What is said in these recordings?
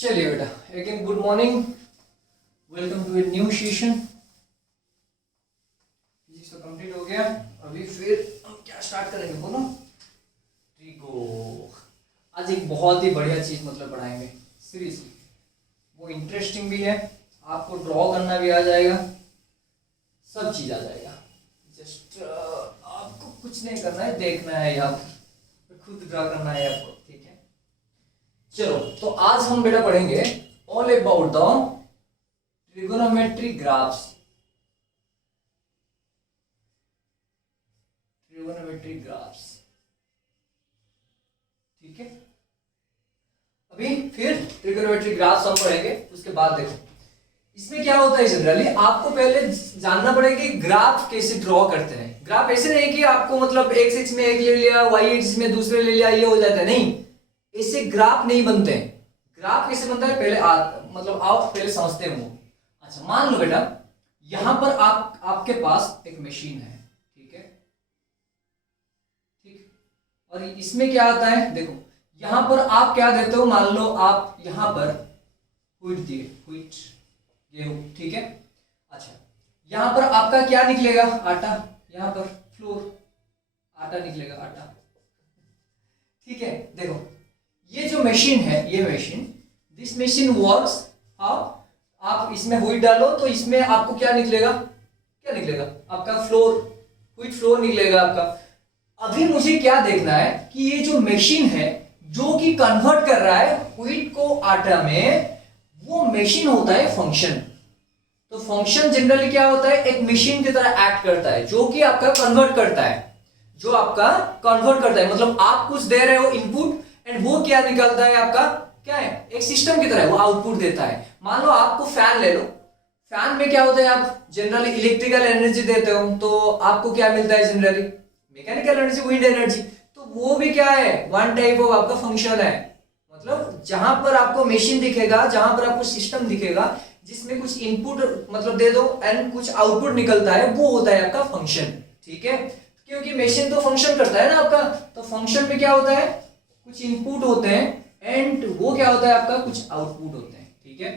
चलिए बेटा, again good morning, welcome to a new session. Physics तो कंप्लीट हो गया। अभी फिर हम क्या स्टार्ट करेंगे बोलो? ट्रिगो। आज एक बहुत ही बढ़िया चीज पढ़ाएंगे सीरियसली। वो इंटरेस्टिंग भी है, आपको ड्रॉ करना भी आ जाएगा, सब चीज आ जाएगा। जस्ट आपको कुछ नहीं करना है, देखना है यहाँ पर, खुद ड्रॉ करना है आपको। ठीक है, चलो तो आज हम बेटा पढ़ेंगे all about the trigonometry graphs. Trigonometry graphs, ठीक है। अभी फिर ट्रिगोनोमेट्री ग्राफ्स हम पढ़ेंगे, उसके बाद देखो इसमें क्या होता है। जनरली आपको पहले जानना पड़ेगा कि ग्राफ कैसे ड्रॉ करते हैं। ग्राफ ऐसे नहीं कि आपको एक्स एक्स में एक ले लिया, वाई एक्स में दूसरे ले लिया, ये हो जाता है, नहीं। इससे ग्राफ नहीं बनते हैं। ग्राफ कैसे बनता है पहले आप पहले समझते हैं वो। अच्छा, मान लो बेटा यहां पर आपके पास एक मशीन है, ठीक है, ठीक। और इसमें क्या आता है, देखो यहां पर आप क्या देते हो, मान लो आप यहां पर व्हीट दिए, व्हीट गेहूं, ठीक है। अच्छा, यहां पर आपका क्या निकलेगा, आटा। यहां पर फ्लोर, आटा निकलेगा, आटा, ठीक है। देखो ये जो मशीन है, ये machine, this machine works how, आप इसमें व्हीट डालो तो इसमें आपको क्या निकलेगा, क्या निकलेगा आपका फ्लोर, व्हीट फ्लोर निकलेगा आपका। अभी मुझे क्या देखना है कि ये जो मशीन है जो कि कन्वर्ट कर रहा है व्हीट को आटा में, वो मशीन होता है फंक्शन। तो फंक्शन जनरली क्या होता है, एक मशीन की तरह एक्ट करता है जो कि आपका कन्वर्ट करता है, जो आपका कन्वर्ट करता है। आप कुछ दे रहे हो इनपुट एंड वो क्या निकलता है आपका, क्या है, एक सिस्टम की तरह वो आउटपुट देता है। मान लो आपको फैन ले लो, फैन में क्या होता है, आप जनरली इलेक्ट्रिकल एनर्जी देते हो तो आपको क्या मिलता है, generally mechanical energy, wind energy. तो वो भी क्या है, वन टाइप ऑफ आपका फंक्शन है। जहां पर आपको मशीन दिखेगा, जहां पर आपको सिस्टम दिखेगा जिसमें कुछ इनपुट दे दो एंड कुछ आउटपुट निकलता है, वो होता है आपका फंक्शन, ठीक है। क्योंकि मशीन तो फंक्शन करता है ना आपका, तो फंक्शन में क्या होता है, कुछ इनपुट होते हैं एंड वो क्या होता है आपका, कुछ आउटपुट होते हैं, ठीक है।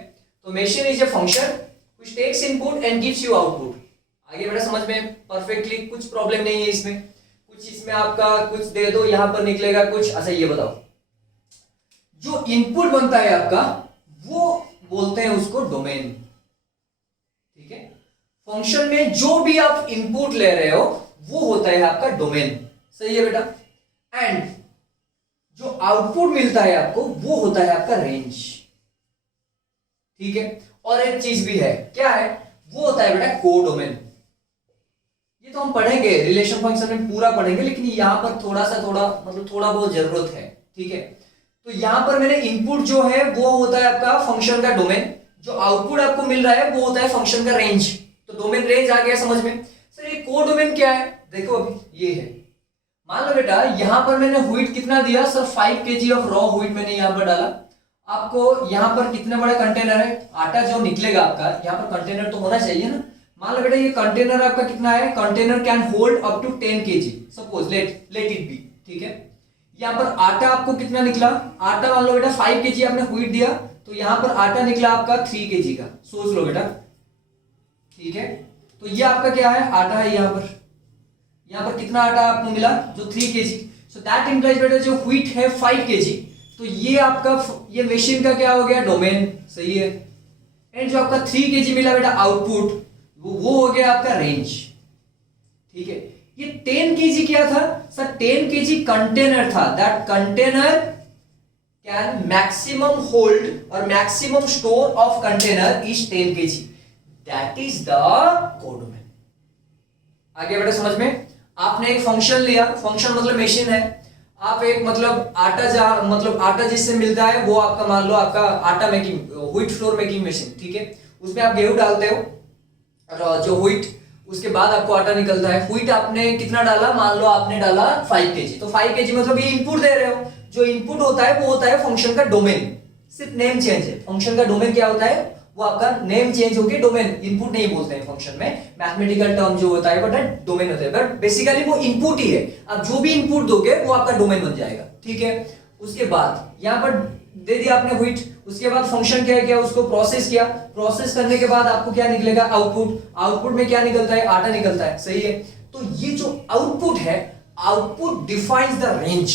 तो machine is a function which takes input and gives you output. आगे बेटा समझ में परफेक्टली, कुछ प्रॉब्लम नहीं है इसमें। कुछ इसमें आपका कुछ दे दो, यहां पर निकलेगा कुछ। अच्छा ये बताओ, जो इनपुट बनता है आपका वो बोलते हैं उसको डोमेन, ठीक है। फंक्शन में जो भी आप इनपुट ले रहे हो वो होता है आपका डोमेन, सही है बेटा। एंड जो आउटपुट मिलता है आपको वो होता है आपका रेंज, ठीक है। और एक चीज भी है, क्या है, वो होता है बेटा कोडोमेन। ये तो हम पढ़ेंगे रिलेशन फंक्शन में, पूरा पढ़ेंगे, लेकिन यहां पर थोड़ा बहुत जरूरत है, ठीक है। तो यहां पर मैंने इनपुट जो है वो होता है आपका फंक्शन का डोमेन, जो आउटपुट आपको मिल रहा है वो होता है फंक्शन का रेंज। तो डोमेन रेंज आ गया समझ में। सर ये कोडोमेन क्या है, देखो अभी ये है, मान लो बेटा यहां पर मैंने व्हीट कितना दिया sir, 5 kg of raw wheat मैंने यहां पर डाला। आपको यहां पर कितने बड़ा कंटेनर है, आटा जो निकलेगा आपका, यहां पर कंटेनर तो होना चाहिए ना। मान लो बेटा ये कंटेनर आपका कितना है, container can hold up to 10 kg suppose, let it be, ठीक है। यहां पर आटा आपको कितना निकला, आटा मान लो बेटा 5 kg आपने व्हीट दिया, तो यहां पर आटा निकला आपका 3 kg का, सोच लो बेटा, ठीक है। तो ये आपका क्या है, आटा है। यहां पर कितना आटा आपको मिला, जो 3 kg। सो दैट इंप्लाइज बेटा जो व्हीट है 5 kg, तो ये आपका ये मशीन का क्या हो गया, डोमेन, सही है। एंड जो आपका 3 kg मिला बेटा आउटपुट, वो हो गया आपका रेंज, ठीक है। ये 10 kg क्या था सर, 10 kg कंटेनर था। That container can maximum hold और maximum store of container is 10 kg, that is the codomain. आगे बेटा समझ में, आपने एक फंक्शन लिया, फंक्शन मशीन है। आप एक आटा आटा जिससे मिलता है वो आपका, मान लो आपका आटा making, wheat flour making machine, ठीक है। उसमें आप गेहूं डालते हो, और जो व्हीट, उसके बाद आपको आटा निकलता है। व्हीट आपने कितना डाला, मान लो आपने डाला 5 kg, तो 5 kg ये इनपुट दे रहे हो। जो इनपुट होता है वो होता है फंक्शन का डोमेन, सिर्फ नेम चेंज है। फंक्शन का डोमेन क्या होता है, वो आपका नेम चेंज होके डोमेन, इनपुट नहीं बोलते हैं फंक्शन में, मैथमेटिकल टर्म जो होता है बट डोमेन होता है, बट बेसिकली वो इनपुट ही है। आप जो भी इनपुट दोगे वो आपका डोमेन बन जाएगा, ठीक है। उसके बाद यहाँ पर दे दिया आपने व्हीट, उसके बाद फंक्शन क्या किया, उसको प्रोसेस किया, प्रोसेस करने के बाद आपको क्या निकलेगा, आउटपुट, आउटपुट में क्या निकलता है, आटा निकलता है, सही है। तो ये जो आउटपुट है, आउटपुट डिफाइंस द रेंज,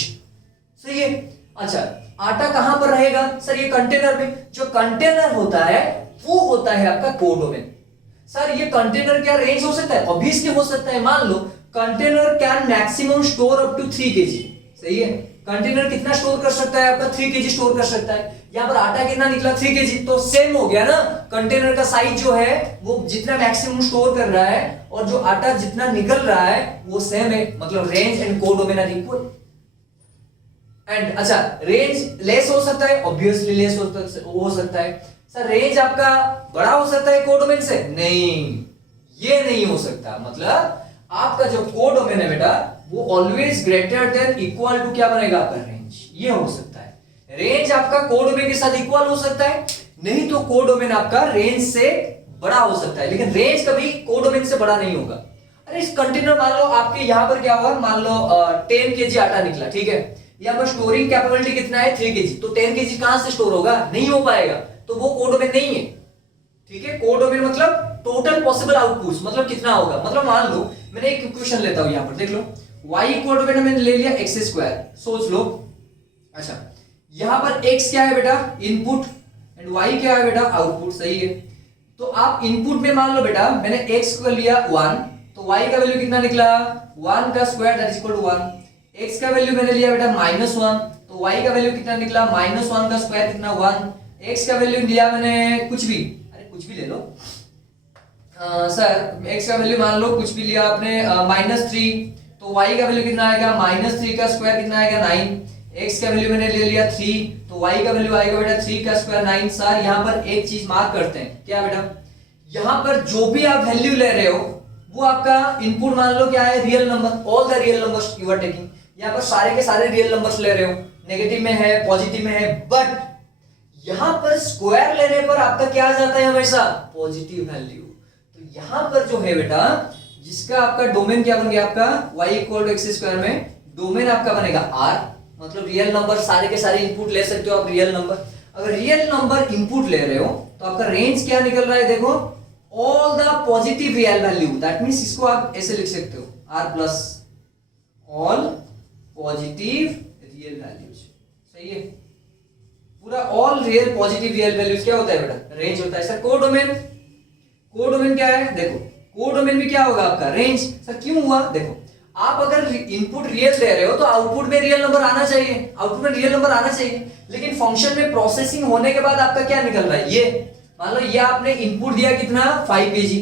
सही है। अच्छा, आटा कहां पर रहेगा सर, ये कंटेनर में, जो कंटेनर होता है वो होता है आपका कोडोमेन। सर ये कंटेनर क्या रेंज हो सकता है, ऑब्वियसली हो सकता है। मान लो container can maximum store up to 3 kg, सही है। कंटेनर कितना स्टोर कर सकता है आपका, 3 kg स्टोर कर सकता है। यहाँ पर आटा कितना निकला, 3 kg, तो सेम हो गया ना, कंटेनर का साइज जो है वो जितना मैक्सिमम स्टोर कर रहा है और जो आटा जितना निकल रहा है वो सेम है, मतलब range and codomain are equal. And अच्छा, रेंज लेस हो सकता है, ऑब्वियसली लेस हो सकता है। सर रेंज आपका बड़ा हो सकता है कोडोमेन से, नहीं, ये नहीं हो सकता। मतलब आपका जो कोडोमेन है बेटा वो always greater than equal to क्या बनेगा आपका रेंज, ये हो सकता है। रेंज आपका कोडोमेन के साथ इक्वल हो सकता है, नहीं तो कोडोमेन आपका रेंज से बड़ा हो सकता है, लेकिन रेंज कभी कोडोमेन से बड़ा नहीं होगा। अरे इस कंटेनर मान लो आपके यहां पर क्या हुआ, मान लो 10 kg आटा निकला, ठीक है। यहाँ पर स्टोरिंग कैपेबिलिटी कितना है, 3 kg, तो 10 kg कहां से स्टोर होगा, नहीं हो पाएगा, तो वो कोडोमेन नहीं है, ठीक है। कोडोमेन मतलब टोटल पॉसिबल आउटपुट्स, मतलब कितना होगा, मतलब मान लो मैंने एक इक्वेशन लेता हूं, यहां पर देख लो, y इक्वल टू मैंने ले लिया x स्क्वायर, सोच लो। अच्छा, यहां पर x क्या है बेटा, इनपुट, एंड y क्या है बेटा, आउटपुट, सही है। तो आप इनपुट में मान लो बेटा मैंने x को लिया 1, तो y का वैल्यू कितना निकला, 1 का square that is equal to 1। x का वैल्यू मैंने लिया बेटा -1, तो y का वैल्यू कितना निकला, -1 का स्क्वायर कितना 1। x का वैल्यू लिया मैंने कुछ भी, अरे कुछ भी ले लो सर, x का वैल्यू मान लो कुछ भी लिया आपने -3, तो y का वैल्यू कितना आएगा, -3 का स्क्वायर कितना आएगा 9। x का वैल्यू मैंने ले लिया 3, तो y का वैल्यू आएगा बेटा 3 का स्क्वायर 9। सर यहाँ पर एक चीज मार्क करते हैं, क्या बेटा, यहाँ पर जो भी आप वैल्यू ले रहे हो वो आपका इनपुट मान लो क्या है, real number, all the real numbers you are taking. यहाँ पर सारे के सारे रियल नंबर्स ले रहे हो, नेगेटिव में है, पॉजिटिव में है, बट यहाँ पर स्क्वायर लेने पर आपका क्या आ जाता है, हमेशा पॉजिटिव वैल्यू। तो यहाँ पर जो है बेटा, जिसका आपका डोमेन क्या बन गया आपका, y equal to x square में डोमेन आपका बनेगा r, मतलब रियल नंबर, सारे के सारे इनपुट ले सकते हो आप रियल नंबर। अगर रियल नंबर इनपुट ले रहे हो तो आपका रेंज क्या निकल रहा है, देखो, all the positive real value, that means इसको आप ऐसे लिख सकते हो, r plus all positive real values, सही है। पूरा all real positive real values क्या होता है बेटा, रेंज होता है। सर कोडोमेन, कोडोमेन क्या है, देखो कोडोमेन भी क्या होगा आपका, रेंज। सर क्यों हुआ, देखो आप अगर इनपुट रियल दे रहे हो तो आउटपुट में रियल नंबर आना चाहिए, आउटपुट में रियल नंबर आना चाहिए, लेकिन फंक्शन में प्रोसेसिंग होने के बाद आपका क्या निकल रहा है, ये मान लो ये आपने इनपुट दिया कितना 5 kg,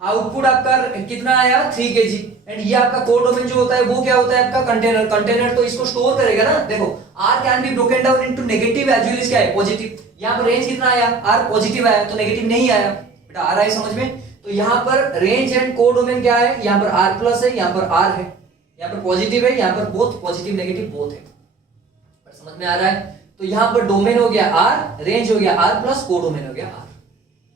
आउटपुट आपका कितना आया 3 kg, एंड ये आपका कोडोमेन जो होता है वो क्या होता है आपका कंटेनर, कंटेनर तो इसको स्टोर करेगा ना। देखो r can be broken down into negative as well as क्या है, पॉजिटिव। यहाँ पर रेंज कितना आया, r पॉजिटिव आया, तो नेगेटिव नहीं आया बेटा, आ रहा है समझ में। तो यहाँ पर रेंज एंड कोडोमेन क्या है, यहाँ पर r प्लस है, यहाँ पर r है, यहाँ पर पॉजिटिव है, यहाँ पर बोथ पॉजिटिव नेगेटिव बोथ है, पर समझ में आ रहा है। तो यहाँ पर डोमेन हो गया r, रेंज हो गया r प्लस कोडोमेन हो गया r।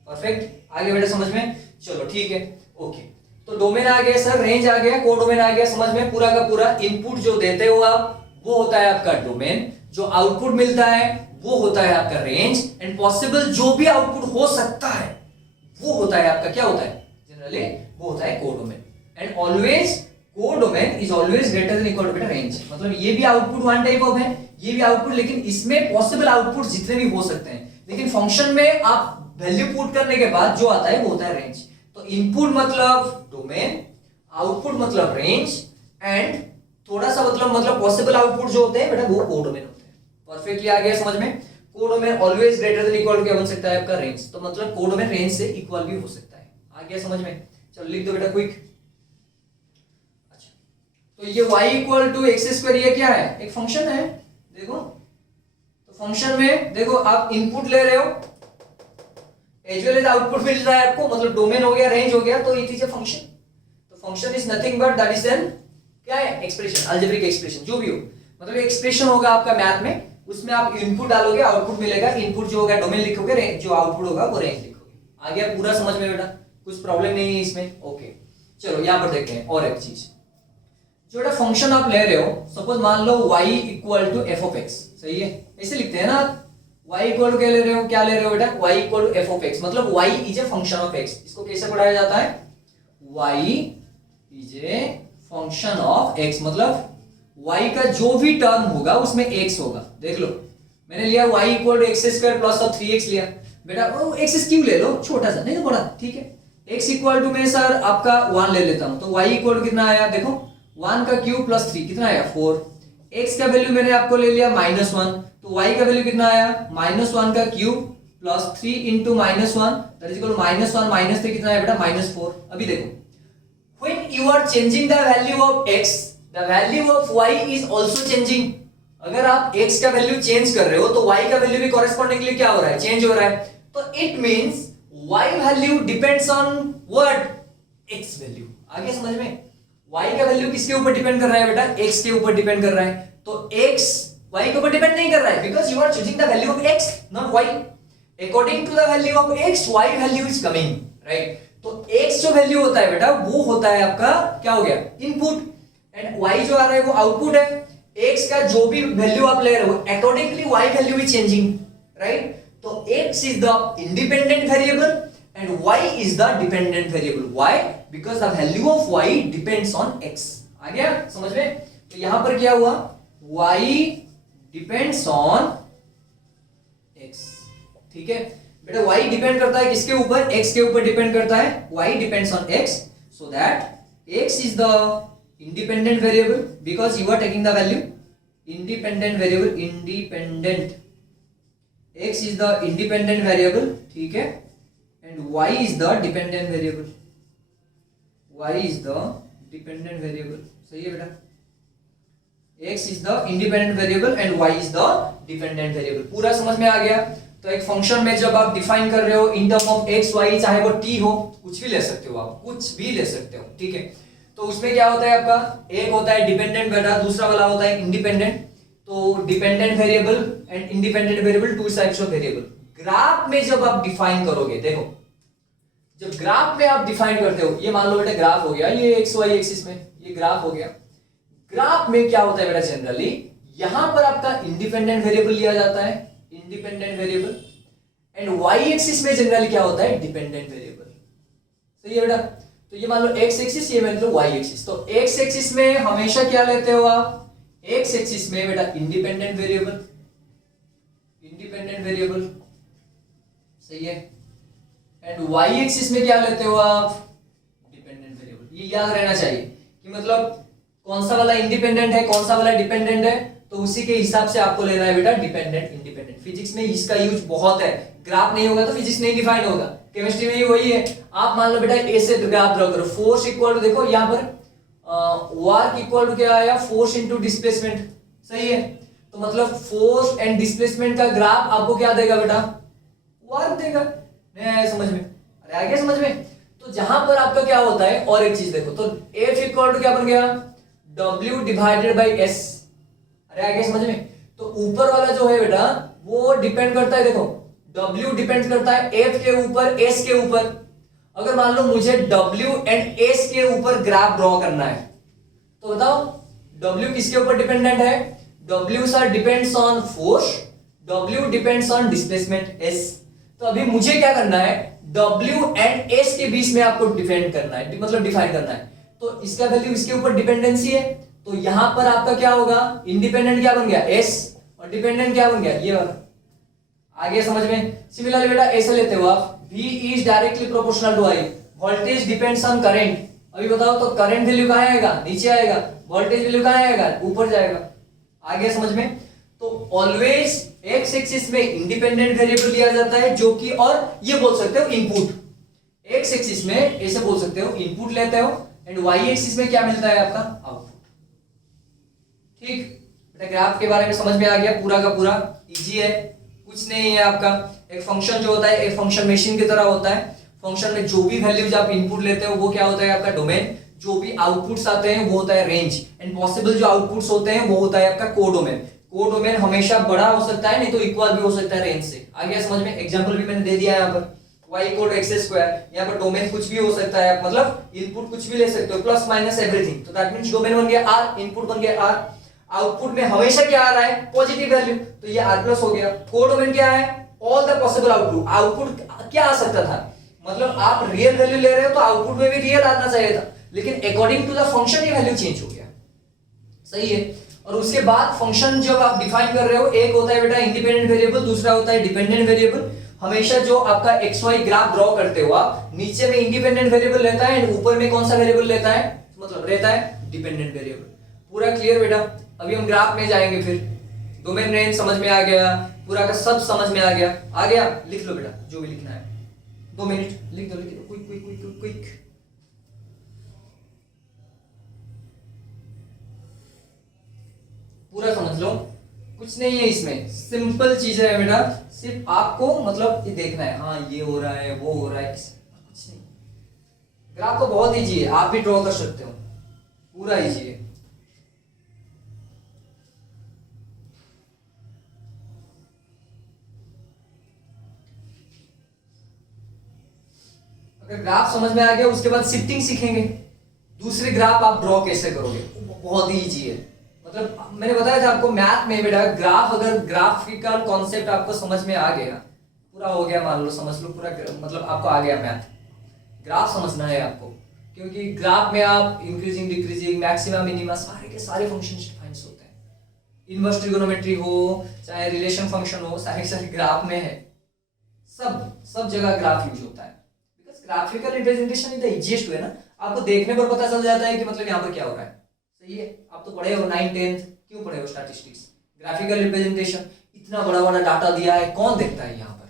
परफेक्ट, आगे बेटा समझ में, चलो ठीक है, ओके। तो डोमेन आ गया सर, रेंज आ गया, कोडोमेन आ गया, समझ में। पूरा का पूरा इनपुट जो देते हो आप वो होता है आपका डोमेन, जो आउटपुट मिलता है वो होता है आपका रेंज, एंड पॉसिबल जो भी आउटपुट हो सकता है वो होता है आपका क्या होता है, जनरली वो होता है codomain. And always codomain is always greater than equal to बेटा रेंज, मतलब ये भी आउटपुट वन टाइप ऑफ है, ये भी आउटपुट, लेकिन इसमें पॉसिबल आउटपुट जितने भी हो सकते हैं, लेकिन फंक्शन में आप वैल्यू पुट करने के बाद जो आता है वो होता है रेंज। तो इनपुट मतलब डोमेन, आउटपुट मतलब रेंज, एंड थोड़ा सा मतलब पॉसिबल आउटपुट जो होते हैं बेटा वो कोडोमेन होते हैं। परफेक्टली आ गया समझ में। Codomain always greater than equal to क्या बन सकता है आपका रेंज, तो मतलब कोडोमेन रेंज से इक्वल भी हो सकता है। आ गया समझ में, चलो लिख दो बेटा क्विक। अच्छा, तो ये y equal to x square ये क्या है, एक फंक्शन है, देखो। तो फंक्शन में देखो आप इनपुट ले रहे हो एज वेल एज आउटपुट मिल रहा है आपको, मतलब डोमेन हो गया, रेंज हो गया, तो इट इज अ फंक्शन। तो function is nothing but that is an क्या है, एक्सप्रेशन, अलजेब्रिक एक्सप्रेशन, जो भी हो, मतलब एक्सप्रेशन होगा आपका मैथ में, उसमें आप इनपुट डालोगे आउटपुट मिलेगा, इनपुट जो होगा डोमेन लिखोगे, जो आउटपुट होगा वो रेंज लिखोगे। आ गया पूरा समझ में बेटा, कुछ प्रॉब्लम नहीं है इसमें, ओके। चलो यहां पर देखते हैं और एक चीज, जो बेटा फंक्शन आप ले रहे हो, सपोज मान लो y equal to f of x, सही है, ऐसे लिखते हैं ना आप। y इक्वल टू क्या ले रहे हो, क्या ले रहे हो बेटा, y equal to f of x, मतलब y is a function of x। इसको कैसे पढ़ाया जाता है, y is a function of x, मतलब y का जो भी टर्म होगा उसमें x होगा। देख लो मैंने लिया y equal to x square plus और 3x लिया बेटा, वो एक्स क्यूब ले लो, छोटा सा नहीं तो बड़ा, ठीक है। x इक्वल टू में सर आपका 1 ले लेता हूं, तो y इक्वल टू कितना आया, देखो 1 का क्यूब प्लस 3 कितना आया 4। x का वैल्यू मैंने आपको ले लिया -1, तो y का वैल्यू कितना आया -1 का cube plus 3 into -1 that is equal to -1 -3 कितना आया बेटा -4। अभी देखो when you are changing the value of x, the value of y is also changing। अगर आप x का वैल्यू चेंज कर रहे हो तो y का वैल्यू भी कॉरेस्पॉन्डिंगली क्या हो रहा है, चेंज हो रहा है। तो it means y value depends on what, x value. आगे समझ में, y का वैल्यू किसके ऊपर डिपेंड कर रहा है बेटा, x के ऊपर डिपेंड कर रहा है। तो x y के ऊपर डिपेंड नहीं कर रहा है, because you are choosing the value of x not y। According to the value of x y value is coming, right. तो x जो वैल्यू होता है बेटा वो होता है आपका क्या हो गया, इनपुट, एंड y जो आ रहा है वो आउटपुट है। x का जो भी वैल्यू आप ले रहे हो accordingly y value is changing, right. तो x is the independent variable and y is the dependent variable. why? because the value of y depends on x। आ गया समझ में। तो यहां पर क्या हुआ, y डिपेंड्स ऑन x, ठीक है बेटा। y डिपेंड करता है किसके ऊपर, x के ऊपर डिपेंड करता है। y depends on x, so that x is the independent variable because you are taking the value independent variable, independent, x is the independent variable, ठीक है, and y is the dependent variable, y is the dependent variable। सही है बेटा, x is the independent variable and y is the dependent variable। पूरा समझ में आ गया। तो एक फंक्शन में जब आप डिफाइन कर रहे हो in term of x y, चाहे वो t हो, कुछ भी ले सकते हो आप, कुछ भी ले सकते हो, ठीक है। तो उसमें क्या होता है आपका, एक होता है डिपेंडेंट बेटा, दूसरा वाला होता है इंडिपेंडेंट। तो dependent variable and independent variable, two types of variable. Graph में जब आप डिफाइन करोगे, देखो जब ग्राफ में आप डिफाइन करते हो, ये मान लो बेटा ग्राफ हो गया, ये एक्स वाई एक्सिस में ये ग्राफ हो गया। ग्राफ में क्या होता है बेटा, जनरली यहां पर आपका इंडिपेंडेंट वेरिएबल लिया जाता है, independent variable, and y axis में जनरली क्या होता है, डिपेंडेंट वेरिएबल। सही है बेटा। तो ये मान लो एक्स एक्सिस, ये मान लो वाई एक्सिस। तो एक्स एक्सिस में हमेशा क्या लेते हो आप, एक्स एक्सिस में बेटा इंडिपेंडेंट वेरिएबल, इंडिपेंडेंट वेरिएबल, सही है। एंड वाई एक्सिस में क्या लेते हो आप, डिपेंडेंट वेरिएबल। ये याद रहना चाहिए कि मतलब कौन सा वाला इंडिपेंडेंट है, कौन सा वाला डिपेंडेंट है, तो उसी के हिसाब से आपको लेना है बेटा डिपेंडेंट इंडिपेंडेंट। फिजिक्स में इसका यूज बहुत है, ग्राफ नहीं होगा तो फिजिक्स नहीं डिफाइन होगा। केमिस्ट्री में ही वही है। आप मान लो बेटा ऐसे ग्राफ ड्रॉ करो, फोर्स इक्वल टू, देखो यहाँ पर वर्क इक्वल टू क्या आया, फोर्स इनटू डिस्प्लेसमेंट, सही है। तो मतलब फोर्स एंड डिस्प्लेसमेंट का ग्राफ आपको क्या देगा बेटा, वर्क देगा। नहीं आया समझ में, अरे आ गया समझ में। तो जहां पर आपका क्या होता है, और एक चीज देखो, तो F इक्वल टू क्या बन गया, W डिवाइडेड बाई S। अरे आ गया समझ में। तो ऊपर वाला जो है बेटा वो डिपेंड करता है, देखो W डिपेंड करता है F के ऊपर, S के ऊपर। अगर मान लो मुझे W एंड S के ऊपर ग्राफ ड्रॉ करना है, तो बताओ W किसके ऊपर डिपेंडेंट है, W sir depends on force, W depends on displacement S। तो अभी मुझे क्या करना है, W एंड S के बीच में आपको डिफाइन करना है, मतलब डिफाइन करना है। तो इसका वैल्यू इसके ऊपर डिपेंडेंसी है, तो यहां पर आपका क्या होगा, इंडिपेंडेंट क्या बन गया S, और डिपेंडेंट क्या बन गया, ये वाला। आगे समझ में। सिमिलरली बेटा ऐसे लेते हो आप, V is directly proportional to I, voltage depends on current. अभी बताओ तो करंट वैल्यू कहां आएगा, नीचे आएगा, वोल्टेज वैल्यू कहां आएगा, ऊपर जाएगा। आगे समझ में। तो ऑलवेज एक्स एक्सिस में इंडिपेंडेंट वेरिएबल लिया जाता है, जो कि, और ये बोल सकते हो इनपुट। एक्स एक्सिस में ऐसे बोल सकते हो इनपुट लेते हो, एंड वाई एक्सिस में क्या मिलता है आपका, आउटपुट। ठीक बेटा, ग्राफ के बारे में समझ में आ गया, पूरा का पूरा इजी है, कुछ नहीं है आपका। एक फंक्शन जो होता है, एक फंक्शन मशीन की तरह होता है। फंक्शन में जो भी वैल्यूज आप इनपुट लेते हो वो क्या होता है आपका डोमेन, जो भी आउटपुट्स आते हैं वो होता है रेंज, एंड पॉसिबल जो आउटपुट्स होते हैं वो होता है आपका कोडोमेन। कोडोमेन हमेशा बड़ा हो सकता है, नहीं तो इक्वल भी हो सकता है रेंज से। आ गया समझ में। एग्जांपल भी मैंने दे दिया है यहाँ पर, y equal to x square. यहाँ पर डोमेन कुछ भी हो सकता है, मतलब इनपुट कुछ भी ले सकते हो, प्लस माइनस एवरीथिंग। तो दैट मींस डोमेन बन गया r, इनपुट बन गया r। आउटपुट में हमेशा क्या आ रहा है, पॉजिटिव वैल्यू, तो ये आर प्लस हो गया। कोडोमेन क्या है, all the possible output, output क्या आ सकता था, मतलब आप रियल वैल्यू ले रहे हो तो आउटपुट में भी रियल आना चाहिए था, लेकिन अकॉर्डिंग टू द फंक्शन ये वैल्यू चेंज हो गया, सही है। और उसके बाद फंक्शन जब आप डिफाइन कर रहे हो, एक होता है बेटा इंडिपेंडेंट वेरिएबल, दूसरा होता है डिपेंडेंट वेरिएबल। हमेशा जो आपका एक्स वाई ग्राफ ड्रॉ करते हो आप, नीचे में इंडिपेंडेंट वेरिएबल रहता है एंड ऊपर में कौन सा वेरिएबल रहता है, मतलब रहता है डिपेंडेंट वेरिएबल। पूरा क्लियर बेटा। अभी हम ग्राफ में जाएंगे, फिर डोमेन रेंज समझ में आ गया, पूरा का सब समझ में आ गया। लिख लो बेटा जो भी लिखना है, 2 मिनट लिख दो, क्विक क्विक क्विक क्विक। पूरा समझ लो, कुछ नहीं है इसमें, सिंपल चीजें है बेटा, सिर्फ आपको मतलब ये देखना है, हाँ ये हो रहा है वो हो रहा है, कुछ नहीं। ग्राफ तो बहुत इजी है, आप भी ड्रॉ कर सकते हो, पूरा इजी है। अगर ग्राफ समझ में आ गया, उसके बाद शिफ्टिंग सीखेंगे, दूसरे ग्राफ आप ड्रॉ कैसे करोगे, बहुत ही इजी है। मतलब मैंने बताया था आपको मैथ में बेटा, ग्राफ अगर ग्राफिकल कॉन्सेप्ट आपको समझ में आ गया, पूरा हो गया, मान लो समझ लो पूरा, मतलब आपको आ गया मैथ। ग्राफ समझना है आपको, क्योंकि ग्राफ में आप इंक्रीजिंग डिक्रीजिंग मैक्सिमा मिनिमा सारे के सारे फंक्शन डिफाइन होते हैं। इनवर्स ट्रिगोनोमेट्री हो चाहे रिलेशन फंक्शन हो, सारे ग्राफ में है, सब जगह ग्राफ यूज होता है। Graphical representation is the easiest way ना, आपको देखने पर पता चल जाता है कि मतलब यहाँ पर क्या हो रहा है, सही है। आप तो पढ़े हो 9th 10th, क्यों पढ़े हो स्टैटिस्टिक्स, ग्राफिकल रिप्रेजेंटेशन, इतना बड़ा बड़ा डाटा दिया है, कौन देखता है यहाँ पर,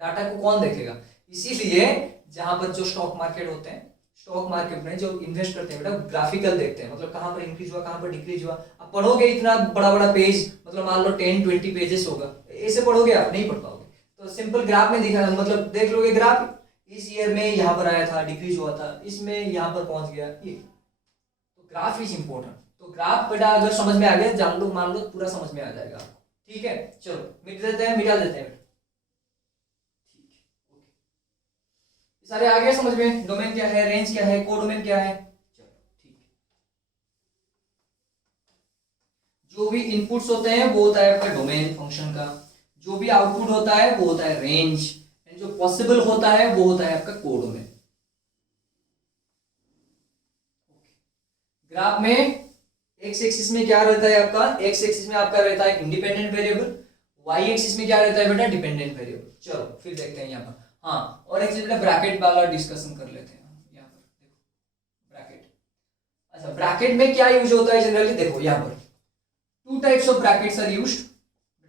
डाटा को कौन देखेगा। इसीलिए जहां पर जो स्टॉक मार्केट होते हैं, स्टॉक मार्केट में जो इन्वेस्ट करते हैं बेटा, ग्राफिकल देखते हैं, मतलब कहाँ पर इंक्रीज हुआ कहाँ पर डिक्रीज हुआ। आप पढ़ोगे इतना बड़ा बड़ा पेज, मतलब मान लो 10-20 पेजेस होगा, ऐसे पढ़ोगे आप नहीं पढ़ पाओगे। तो सिंपल ग्राफ में दिखा, मतलब देख लोगे ग्राफ, इस ईयर में यहाँ पर आया था, डिक्रीज हुआ था, इसमें यहाँ पर पहुंच गया, ये तो ग्राफ इज इंपॉर्टेंट। तो ग्राफ बेटा अगर समझ में आ गया, जान लो मान लो पूरा समझ में आ जाएगा आपको, ठीक है। चलो मिटा देते हैं ठीक है, ओके, सारे आ गए समझ में, डोमेन क्या है, रेंज क्या है, कोडोमेन क्या है, चलो ठीक है। जो भी इनपुट्स होते हैं वो होता है आपका डोमेन फंक्शन का, जो भी आउटपुट होता है वो होता है रेंज, जो पॉसिबल होता है वो होता है आपका कोडोमेन। ग्राफ में एक्स एक्सिस में क्या रहता है आपका, एक्स एक्सिस में आपका रहता है इंडिपेंडेंट वेरिएबल, वाई एक्सिस में क्या रहता है बेटा, डिपेंडेंट वेरिएबल। चलो फिर देखते हैं यहाँ पर, हाँ और एक चीज बेटा ब्रैकेट वाला डिस्कशन कर लेते हैं। यहाँ पर देखो ब्रैकेट, अच्छा ब्रैकेट में क्या यूज होता है जनरली, देखो यहाँ पर 2 types of brackets are used.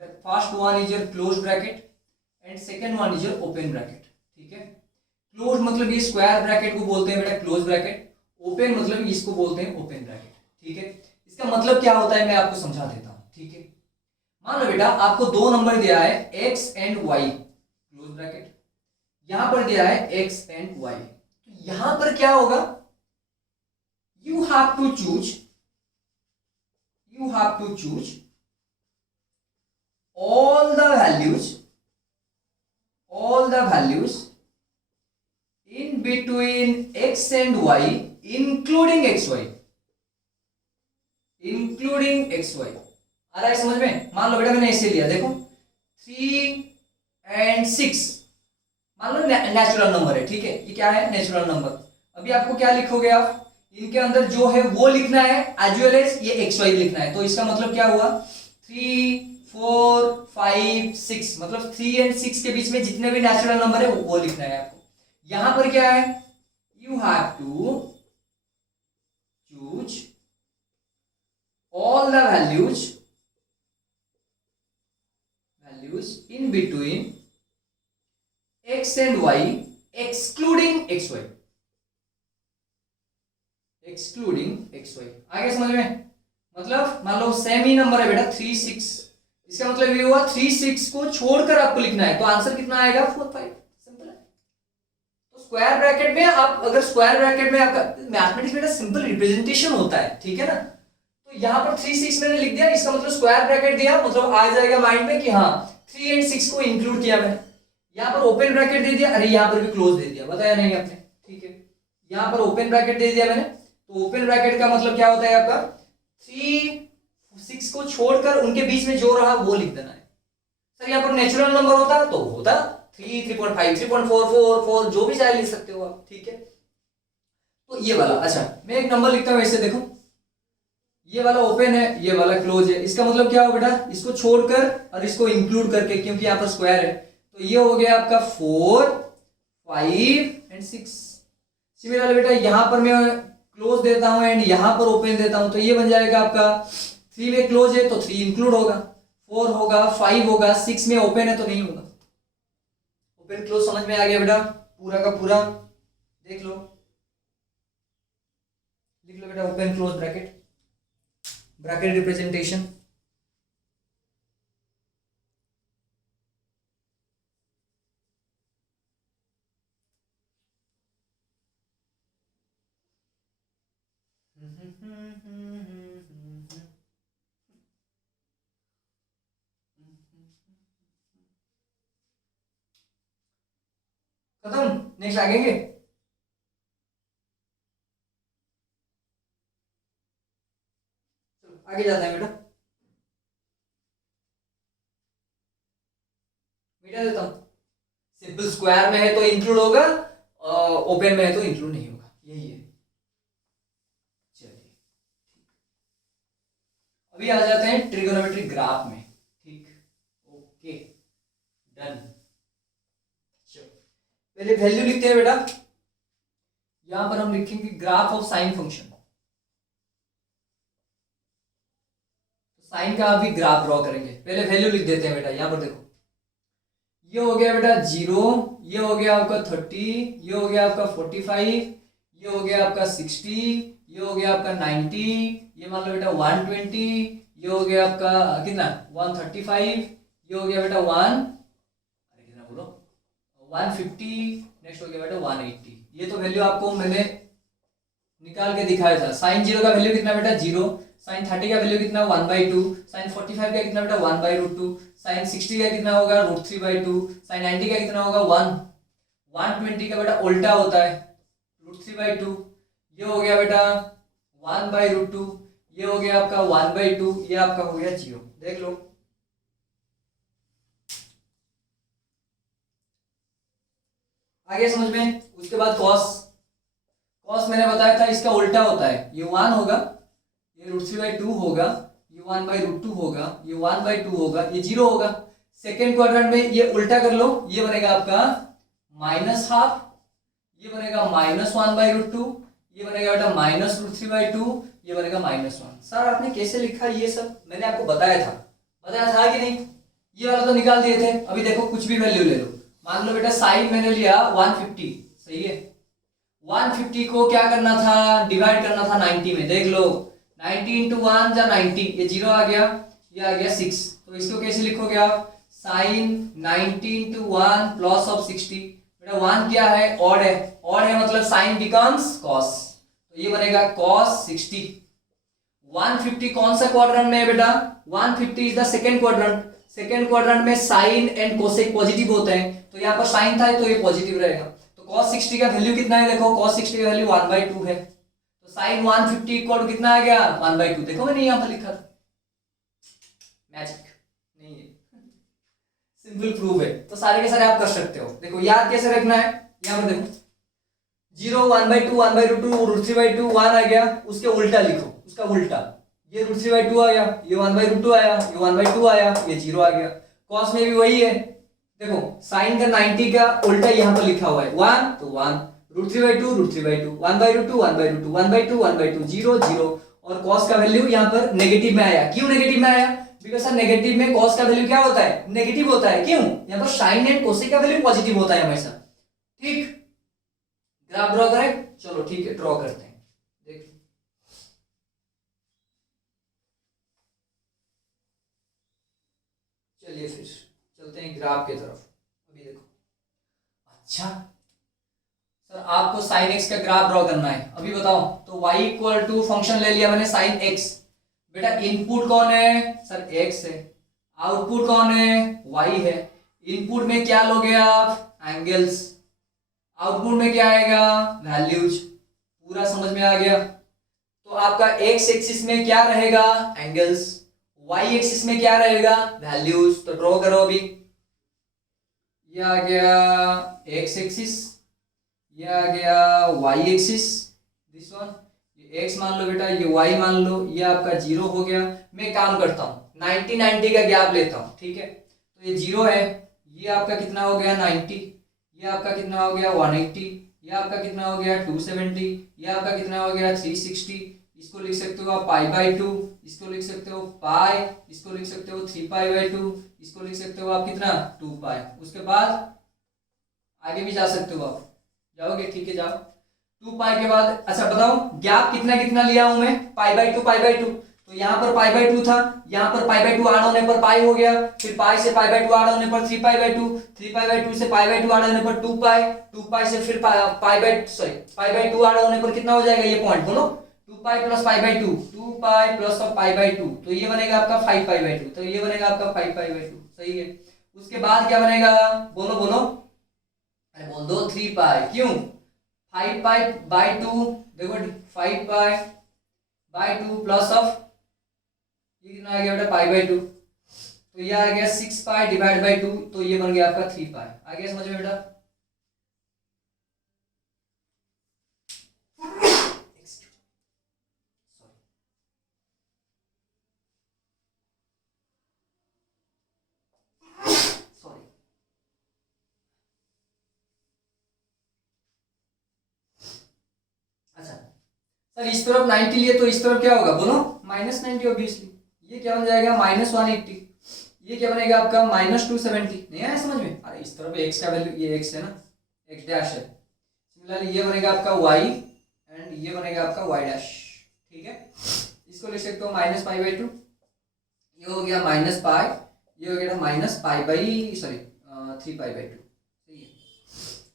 First one is your close bracket and second one is your open bracket, ठीक है। क्लोज मतलब ये स्क्वायर ब्रैकेट को बोलते हैं बेटा क्लोज ब्रैकेट, ओपन मतलब इसको बोलते हैं ओपन ब्रैकेट, ठीक है। इसका मतलब क्या होता है मैं आपको समझा देता हूं, ठीक है। मान लो बेटा आपको 2 नंबर दिया है x and y, close bracket, यहां पर दिया है x एंड y, तो यहां पर क्या होगा, you have to choose all the values in between x and y including xy, आ रहा है समझ में। मान लो बेटा मैंने ऐसे लिया, देखो 3 and 6, मान लो नेचुरल नंबर है, ठीक है, ये क्या है नेचुरल नंबर। अभी आपको क्या लिखोगे आप, इनके अंदर जो है वो लिखना है एज वेल एज ये xy लिखना है। तो इसका मतलब क्या हुआ, 3 4 5 6, मतलब 3 and 6 के बीच में जितने भी नेचुरल नंबर है वो लिखना है आपको। यहां पर क्या है, you have to choose all the values in between x and y excluding xy, आगे समझ में। मतलब मान लो सेम ही नंबर है बेटा 3 6, इसका मतलब ये हुआ 3 6 को छोड़कर आपको लिखना है, तो आंसर कितना आएगा 4 5, सिंपल है। तो स्क्वायर ब्रैकेट में आप, अगर स्क्वायर ब्रैकेट में आपका मैथमेटिक्स में सिंपल रिप्रेजेंटेशन होता है, ठीक है ना। तो यहाँ पर 3 6 मैंने लिख दिया, इसका मतलब स्क्वायर ब्रैकेट दिया, मतलब आ जाएगा माइंड में कि हाँ 3 and 6 को इंक्लूड किया मैंने। यहाँ पर ओपन ब्रैकेट दे दिया, अरे यहाँ पर भी क्लोज दे दिया, बताया नहीं आपने, ठीक है। यहाँ पर ओपन ब्रैकेट दे दिया मैंने, तो ओपन ब्रैकेट का मतलब क्या होता है आपका 3 6 को छोड़कर उनके बीच में जो रहा वो लिख देना है। सर यहाँ पर नेचुरल नंबर होता तो होता 3, 3.5, 3.4, 4, 4 जो भी चाहे लिख सकते हो आप, ठीक है। तो ये वाला, अच्छा मैं एक नंबर लिखता हूँ ऐसे, देखो ये वाला ओपन है, ये वाला क्लोज है। इसका मतलब क्या हो बेटा, इसको छोड़कर और इसको इंक्लूड करके, क्योंकि यहाँ पर स्क्वायर है, तो ये हो गया आपका 4, 5 एंड 6। सिमिलरली बेटा यहाँ पर मैं क्लोज देता हूँ एंड यहाँ पर ओपन देता हूँ, तो ये बन जाएगा आपका 3 में क्लोज है तो 3 इंक्लूड होगा, 4 होगा, 5 होगा, 6 में ओपन है तो नहीं होगा। ओपन क्लोज समझ में आ गया बेटा, पूरा का पूरा देख लो, लिख लो बेटा open close bracket, bracket representation. खत्म, नेक्स्ट आगेंगे। आगे जाते हैं बेटा, मिटा देता हूं। सिंपल स्क्वायर में है तो इंक्लूड होगा, ओपन में है तो इंक्लूड नहीं होगा, यही है। चलिए अभी आ जाते हैं ट्रिगोनोमेट्रिक ग्राफ में, ठीक, ओके डन। पहले वैल्यू लिखते हैं बेटा, यहां पर हम लिखेंगे graph of sine function. Sine का अभी ग्राफ ड्रॉ करेंगे, पहले वैल्यू लिख देते हैं बेटा। यहां पर देखो, ये हो गया बेटा 0, ये हो गया आपका 30, ये हो गया आपका 45, ये हो गया आपका 60, ये हो गया आपका 90, ये मान लो बेटा 120, ये हो गया आपका कितना 135, ये हो गया बेटा 150, नेक्स्ट हो गया बेटा 180। ये तो वैल्यू आपको मैंने निकाल के दिखाया था। साइन 0 का वैल्यू कितना बेटा 0, साइन 30 का वैल्यू कितना 1/2, साइन 45 का कितना बेटा 1/√2, साइन 60 का कितना होगा √3/2, साइन 90 का कितना होगा 1, 120 का बेटा उल्टा होता है √3/2, ये हो गया बेटा 1/√2, ये हो गया आपका 1/2, ये आपका हो गया 0। देख लो आगे समझ में। उसके बाद कॉस, कॉस मैंने बताया था इसका उल्टा होता है, ये 1 होगा, ये √3/2 होगा, ये 1/√2 होगा, ये 1/2 होगा, ये 0 होगा। सेकेंड क्वाड्रेंट में ये उल्टा कर लो, ये बनेगा आपका -½ ये बनेगा -1/√2, ये बनेगा बेटा -√3/2, ये बनेगा -1। सर आपने कैसे लिखा ये सब, मैंने आपको बताया था कि नहीं। ये वाला तो निकाल दिए थे। अभी देखो कुछ भी वैल्यू ले लो, मान लो बेटा साइन मैंने लिया 150, सही है। 150 को क्या करना था, डिवाइड करना था 90 में। देख लो 90 × 1 या 90, ये 0 आ गया, ये आ गया 6। तो इसको कैसे लिखोगे आप, साइन 90 × 1 प्लस ऑफ 60। बेटा 1 क्या है, ऑड है, ऑड है मतलब साइन बिकम्स कॉस, तो ये बनेगा कॉस 60। 150 कौन सा क्वाड्रेंट में है बेटा, 150 is the second quadrant. Second quadrant में साइन एंड कोसेक पॉजिटिव होते हैं, तो यहाँ पर साइन था तो ये पॉजिटिव रहेगा। तो cos 60 का वैल्यू कितना है, देखो cos 60 का वैल्यू 1/2 है, तो साइन 150 इक्वल टू कितना आ गया 1/2। देखो मैंने यहाँ पर लिखा था, मैजिक नहीं है, सिंपल प्रूफ है। तो सारे के सारे आप कर सकते हो। देखो याद कैसे रखना है, यहाँ पर देखो 0 1/2 1/√2 √3/2 1 आ गया, उसके उल्टा लिखो, उसका उल्टा, ये √3/2 आया, ये 1/√2 आया, ये 1/2 आया, ये 0 आ गया। कॉस में भी वही है, देखो साइन का 90 का उल्टा यहाँ पर लिखा हुआ है 1 तो 1, √3/2 √3/2, 1/√2 1/√2, 1/2 1/2, 0 0। और कॉस का वैल्यू यहाँ पर नेगेटिव में आया। क्यों नेगेटिव में आया, बिकॉज सर नेगेटिव में कॉस का वैल्यू क्या होता है, नेगेटिव होता है। क्यों, यहाँ पर साइन एंड कोसेक का वैल्यू पॉजिटिव होता है हमेशा। ठीक, ग्राफ ड्रॉ करें, चलो ठीक है ड्रॉ करते हैं। देखिए चलिए फिर चलते हैं ग्राफ की तरफ। अभी देखो, अच्छा सर आपको साइन एक्स का ग्राफ ड्रॉ करना है, अभी बताओ। तो y इक्वल टू फंक्शन ले लिया मैंने साइन एक्स। बेटा इनपुट कौन है, सर x है, आउटपुट कौन है, y है। इनपुट में क्या लोगे आप, एंगल्स, आउटपुट में क्या आएगा, वैल्यूज। पूरा समझ में आ गया। तो आपका x एक्सिस में क्या रहेगा, एंगल्स, वाई एक्सिस में क्या रहेगा, वैल्यूज। तो ड्रॉ करो अभी, ये आ गया एक्स एक्सिस, ये आ गया वाई एक्सिस, दिस वन, ये एक्स मान लो बेटा, ये वाई मान लो, ये आपका 0 हो गया। मैं काम करता हूँ 90-90 का गैप लेता हूँ, ठीक है। तो ये 0 है, ये आपका कितना हो गया 90, ये आपका कितना हो गया 180, ये आपका कितना हो गया 270, ये आपका कितना हो गया 360। इसको लिख सकते हो आप π/2, इसको लिख सकते हो पाई, इसको लिख सकते हो 3π/2, इसको लिख सकते हो आप कितना 2π। उसके बाद आगे भी जा सकते हो आप, जाओगे, ठीक है जाओ। 2π के बाद अच्छा बताओ गैप कितना कितना लिया हूं मैं, π/2 तो यहाँ पर π/2 था, यहाँ पर π/2 ऐड होने पर पाई हो गया, फिर पाई से π/2 ऐड होने पर 3π/2, 3π/2 से π/2 ऐड होने पर 2π, 2π से फिर π/2 ऐड होने पर कितना हो जाएगा ये पॉइंट बोलो, 2π प्लस π/2, 2π प्लस π/2, तो ये बनेगा आपका 5π/2, तो ये बनेगा आपका 5π/2, सही है। उसके बाद क्या बनेगा, बोलो बोलो, अरे बोल दो 3π, क्यों 5π/2, देखो 5π/2 प्लस ऑफ ये कितना आ गया बेटा π/2, तो ये आ गया 6π डिवाइड बाई 2, तो ये बन गया आपका 3π। आ गया समझ में बेटा, सर इस तरफ 90 लिए तो इस तरफ क्या होगा बोलो, -90 ऑब्वियसली। ये क्या बन जाएगा -180, ये क्या बनेगा आपका -270, नहीं आया समझ में। अरे इस तरफ x का वैल्यू, ये x है ना, x डैश है। सिमिलरली ये बनेगा आपका y एंड ये बनेगा आपका y डैश, ठीक है। इसको लिख सकते हो -π/2, ये हो गया -π, ये हो गया -3π/2, सही है।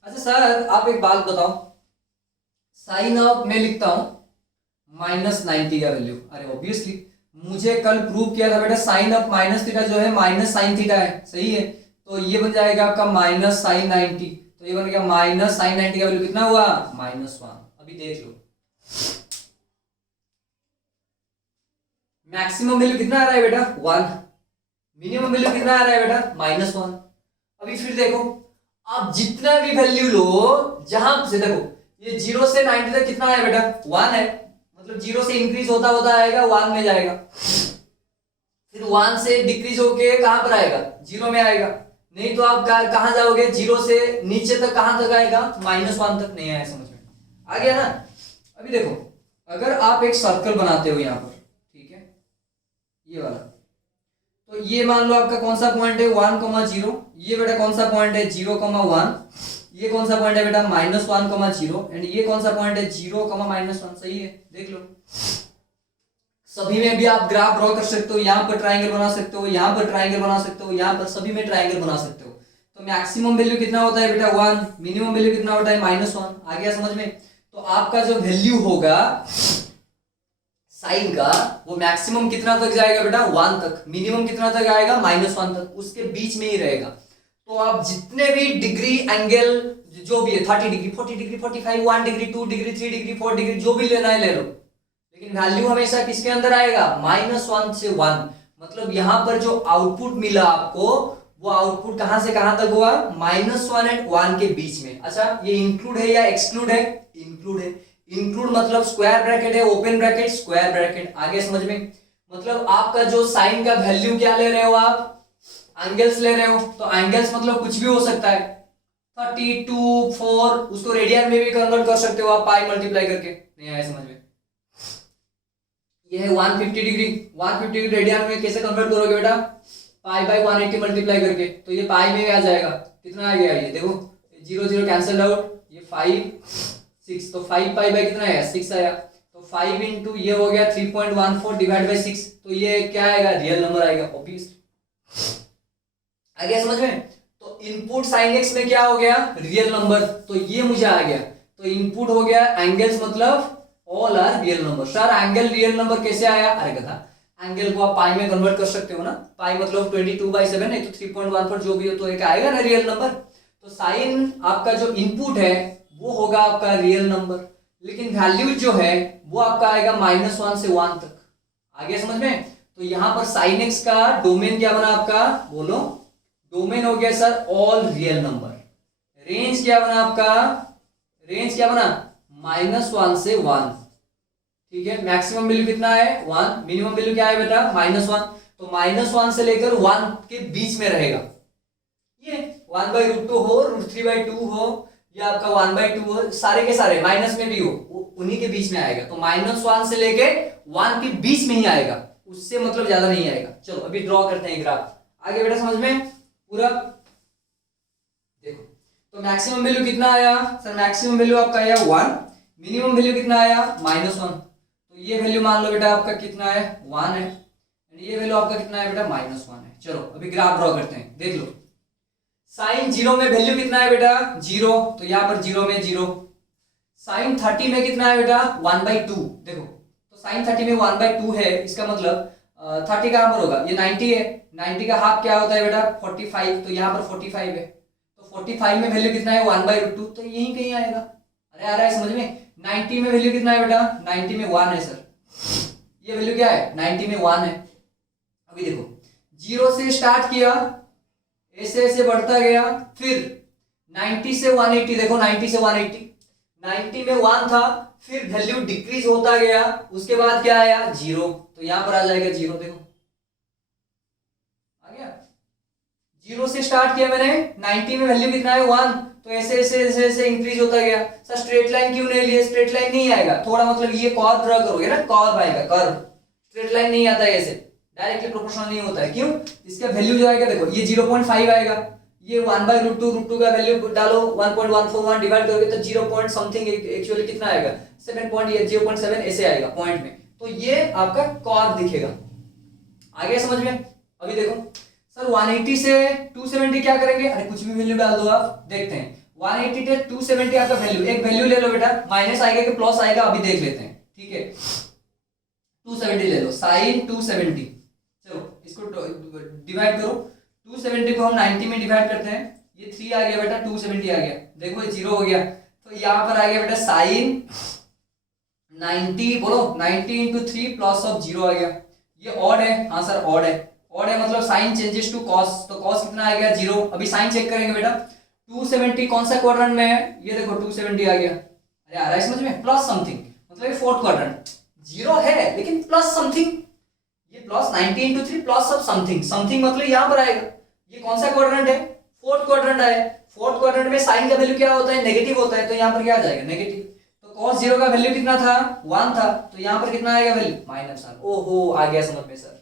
अच्छा सर आप एक बात बताओ, साइन ऑफ मैं लिखता हूं -90 का वैल्यू, अरे ऑब्वियसली मुझे कल प्रूव किया था बेटा साइन ऑफ -θ जो है -sin θ है, सही है। तो ये बन जाएगा आपका -sin90, तो ये बन गया -sin90 का वैल्यू कितना हुआ -1। अभी देख लो मैक्सिमम वैल्यू कितना आ रहा है बेटा 1, मिनिमम वैल्यू कितना आ रहा है बेटा -1। अभी फिर देखो आप जितना भी वैल्यू लो, जहां से देखो ये 0 से 90 तक कितना है बेटा 1 है, मतलब 0 से इंक्रीज होता होता आएगा 1 में जाएगा, फिर 1 से डिक्रीज होके कहां पर आएगा 0 में आएगा। नहीं तो आप कहां जाओगे, 0 से नीचे तक कहां तक आएगा -1 तक, नहीं आया समझ में, आ गया ना। अभी देखो अगर आप एक सर्कल बनाते हो यहाँ पर, ठीक है ये वाला, तो ये मान लो आपका कौन सा पॉइंट है 1,0, ये बेटा कौन सा पॉइंट है 0,1, ये कौन सा पॉइंट है बेटा -1,0 एंड ये कौन सा पॉइंट है 0,-1, सही है। देख लो सभी में भी आप ग्राफ ड्रॉ कर सकते हो, यहाँ पर ट्राइंगल बना सकते हो, यहाँ पर ट्राइंगल बना सकते हो, यहाँ पर सभी में ट्राइंगल बना सकते हो। तो मैक्सिमम वैल्यू कितना होता है बेटा 1, मिनिमम वैल्यू कितना होता है -1, आ गया समझ में। तो आपका जो वैल्यू होगा साइन का वो मैक्सिमम कितना तक जाएगा बेटा 1 तक, मिनिमम कितना तक आएगा -1 तक, उसके बीच में ही रहेगा। तो आप जितने भी डिग्री एंगल जो भी है 30 degree 40 degree 45 1 degree 2 degree 3 degree 4 degree जो भी लेना है ले लो, लेकिन वैल्यू हमेशा किसके अंदर आएगा -1 से 1। मतलब यहां पर जो आउटपुट मिला आपको वो आउटपुट कहां से कहां तक हुआ -1 एंड 1 के बीच में। अच्छा ये इंक्लूड है या एक्सक्लूड है, इंक्लूड है। इंक्लूड मतलब स्क्वायर ब्रैकेट है, ओपन ब्रैकेट स्क्वायर ब्रैकेट, आगे समझ में। मतलब आपका जो साइन का वैल्यू क्या ले रहे हो आप एंगल्स ले रहे हो, तो एंगल्स मतलब कुछ भी हो सकता है 32 4, उसको रेडियन में भी कन्वर्ट कर सकते हो आप पाई मल्टीप्लाई करके, नहीं आया समझ में। ये है 150 डिग्री, 150 डिग्री रेडियन में कैसे कन्वर्ट करोगे बेटा π/180 मल्टीप्लाई करके, तो ये पाई में आ जाएगा, कितना आ गया ये देखो 0 0 कैंसिल आउट, ये 5 6, तो 5π कितना आया 6 आया, तो 5 इंटू ये हो गया 3.14 डिवाइड बाई 6, तो ये क्या आएगा रियल नंबर आएगा ऑब्वियसली, आ गया समझ में। तो इनपुट साइन एक्स में क्या हो गया रियल नंबर, तो ये मुझे आ गया, तो इनपुट हो गया एंगल्स मतलब all are real number. Sir angle real number कैसे आया, अरे कथा एंगल को आप पाई में कन्वर्ट कर सकते हो ना, पाई मतलब 22/7 नहीं तो 3.14 जो भी हो तो एक आएगा ना रियल नंबर। तो साइन आपका जो इनपुट है वो होगा आपका रियल नंबर, लेकिन वैल्यू जो है वो आपका आएगा -1 से 1 तक, आ गया समझ में। तो यहां पर साइन एक्स का डोमेन क्या बना आपका, बोलो। डोमेन हो गया sir all real number. Range क्या बना आपका, रेंज क्या बना, -1 से 1। ठीक है, मैक्सिमम वैल्यू कितना है 1, मिनिमम वैल्यू क्या है बेटा -1। तो -1 से लेकर 1 के बीच में रहेगा। ये 1/√2 हो, √3/2 हो, या आपका 1/2 हो, सारे के सारे माइनस में भी हो, उन्हीं के बीच में आएगा। तो -1 से लेके 1 के बीच में ही आएगा, उससे मतलब ज्यादा नहीं आएगा। चलो अभी ड्रॉ करते हैं ग्राफ, आगे बेटा समझ में पूरा। देखो तो मैक्सिमम वैल्यू कितना आया सर, मैक्सिमम वैल्यू आपका आया 1, मिनिमम वैल्यू कितना आया -1। तो ये वैल्यू मान लो बेटा आपका कितना है 1 है, ये वैल्यू आपका कितना है बेटा -1 है। चलो अभी ग्राफ ड्रॉ करते हैं, देख लो। साइन 0 में वैल्यू कितना है बेटा 0, तो यहाँ पर 0 में 0। साइन 30 में कितना है बेटा 1/2। देखो तो साइन 30 में 1/2 है, इसका मतलब 30 कहां पर होगा, ये 90 है, 90 का हाफ क्या होता है बेटा 45, तो यहाँ पर 45 है। तो 45 में वैल्यू कितना है 1/√2, तो यही कहीं आएगा। अरे आ रहा है समझ में। 90 में वैल्यू कितना है बेटा, 90 में 1 है सर, ये वैल्यू क्या है 90 में 1 है। अभी देखो 0 से स्टार्ट किया, ऐसे ऐसे बढ़ता गया, फिर 90 से 180, देखो 90 से 180, 90 में 1 था, फिर वैल्यू डिक्रीज होता गया, उसके बाद क्या आया 0, तो यहां पर आ जाएगा 0। देखो आ गया, 0 से स्टार्ट किया मैंने, 90 में वैल्यू कितना है 1, तो ऐसे ऐसे ऐसे ऐसे इंक्रीज होता गया। सर स्ट्रेट लाइन क्यों नहीं लिए, स्ट्रेट लाइन नहीं आएगा, थोड़ा मतलब ये कर्व ड्रा करोगे ना, कर्व आएगा, कर्व। स्ट्रेट लाइन नहीं आता है ऐसे, डायरेक्टली प्रोपोर्शनल नहीं होता है। क्यों, इसका वैल्यू जो आएगा देखो, ये 0.5 आएगा, ये 1/√2, √2 का वैल्यू डालो 1.141 डिवाइड करोगे तो 0 पॉइंट समथिंग, एक्चुअली कितना आएगा 7.07 ऐसे आएगा पॉइंट में। तो ये आपका कर्व दिखेगा। आ गया समझ में। अभी देखो सर 180 से 270 क्या करेंगे, अरे कुछ भी वैल्यू डाल दो आप, देखते हैं। 180 से 270 आपका वैल्यू, एक वैल्यू ले लो बेटा, माइनस आएगा कि प्लस आएगा अभी देख लेते हैं। ठीक है 270 ले लो, साइन 270, चलो इसको डिवाइड करो। 270 को हम 90 में डिवाइड करते हैं, ये 3 आ गया बेटा, 270 आ गया, देखो ये 0 हो गया, तो यहाँ पर आ गया बेटा साइन 90, बोलो 90 × 3 प्लस ऑफ 0 आ गया। ये ऑड है, हाँ सर ऑड है, ऑड है मतलब साइन चेंजेस टू कॉस, तो कॉस कितना आ गया 0। अभी साइन चेक करेंगे बेटा, 270 कौन सा क्वाड्रेंट में है, ये देखो 270 आ गया। अरे आ रहा है समझ में, प्लस समथिंग मतलब ये फोर्थ क्वाड्रेंट, 0 है लेकिन प्लस समथिंग, ये plus 90 × 3 plus of something, something मतलब यहाँ पर आएगा। ये कौन सा क्वाड्रेंट है, फोर्थ क्वाड्रेंट है। फोर्थ क्वाड्रेंट में साइन का वैल्यू क्या होता है, नेगेटिव होता है, तो यहाँ पर क्या आ जाएगा नेगेटिव। तो cos 0 का वैल्यू कितना था 1 था, तो यहाँ पर कितना आएगा वैल्यू -1। ओहो आ गया समझ में सर।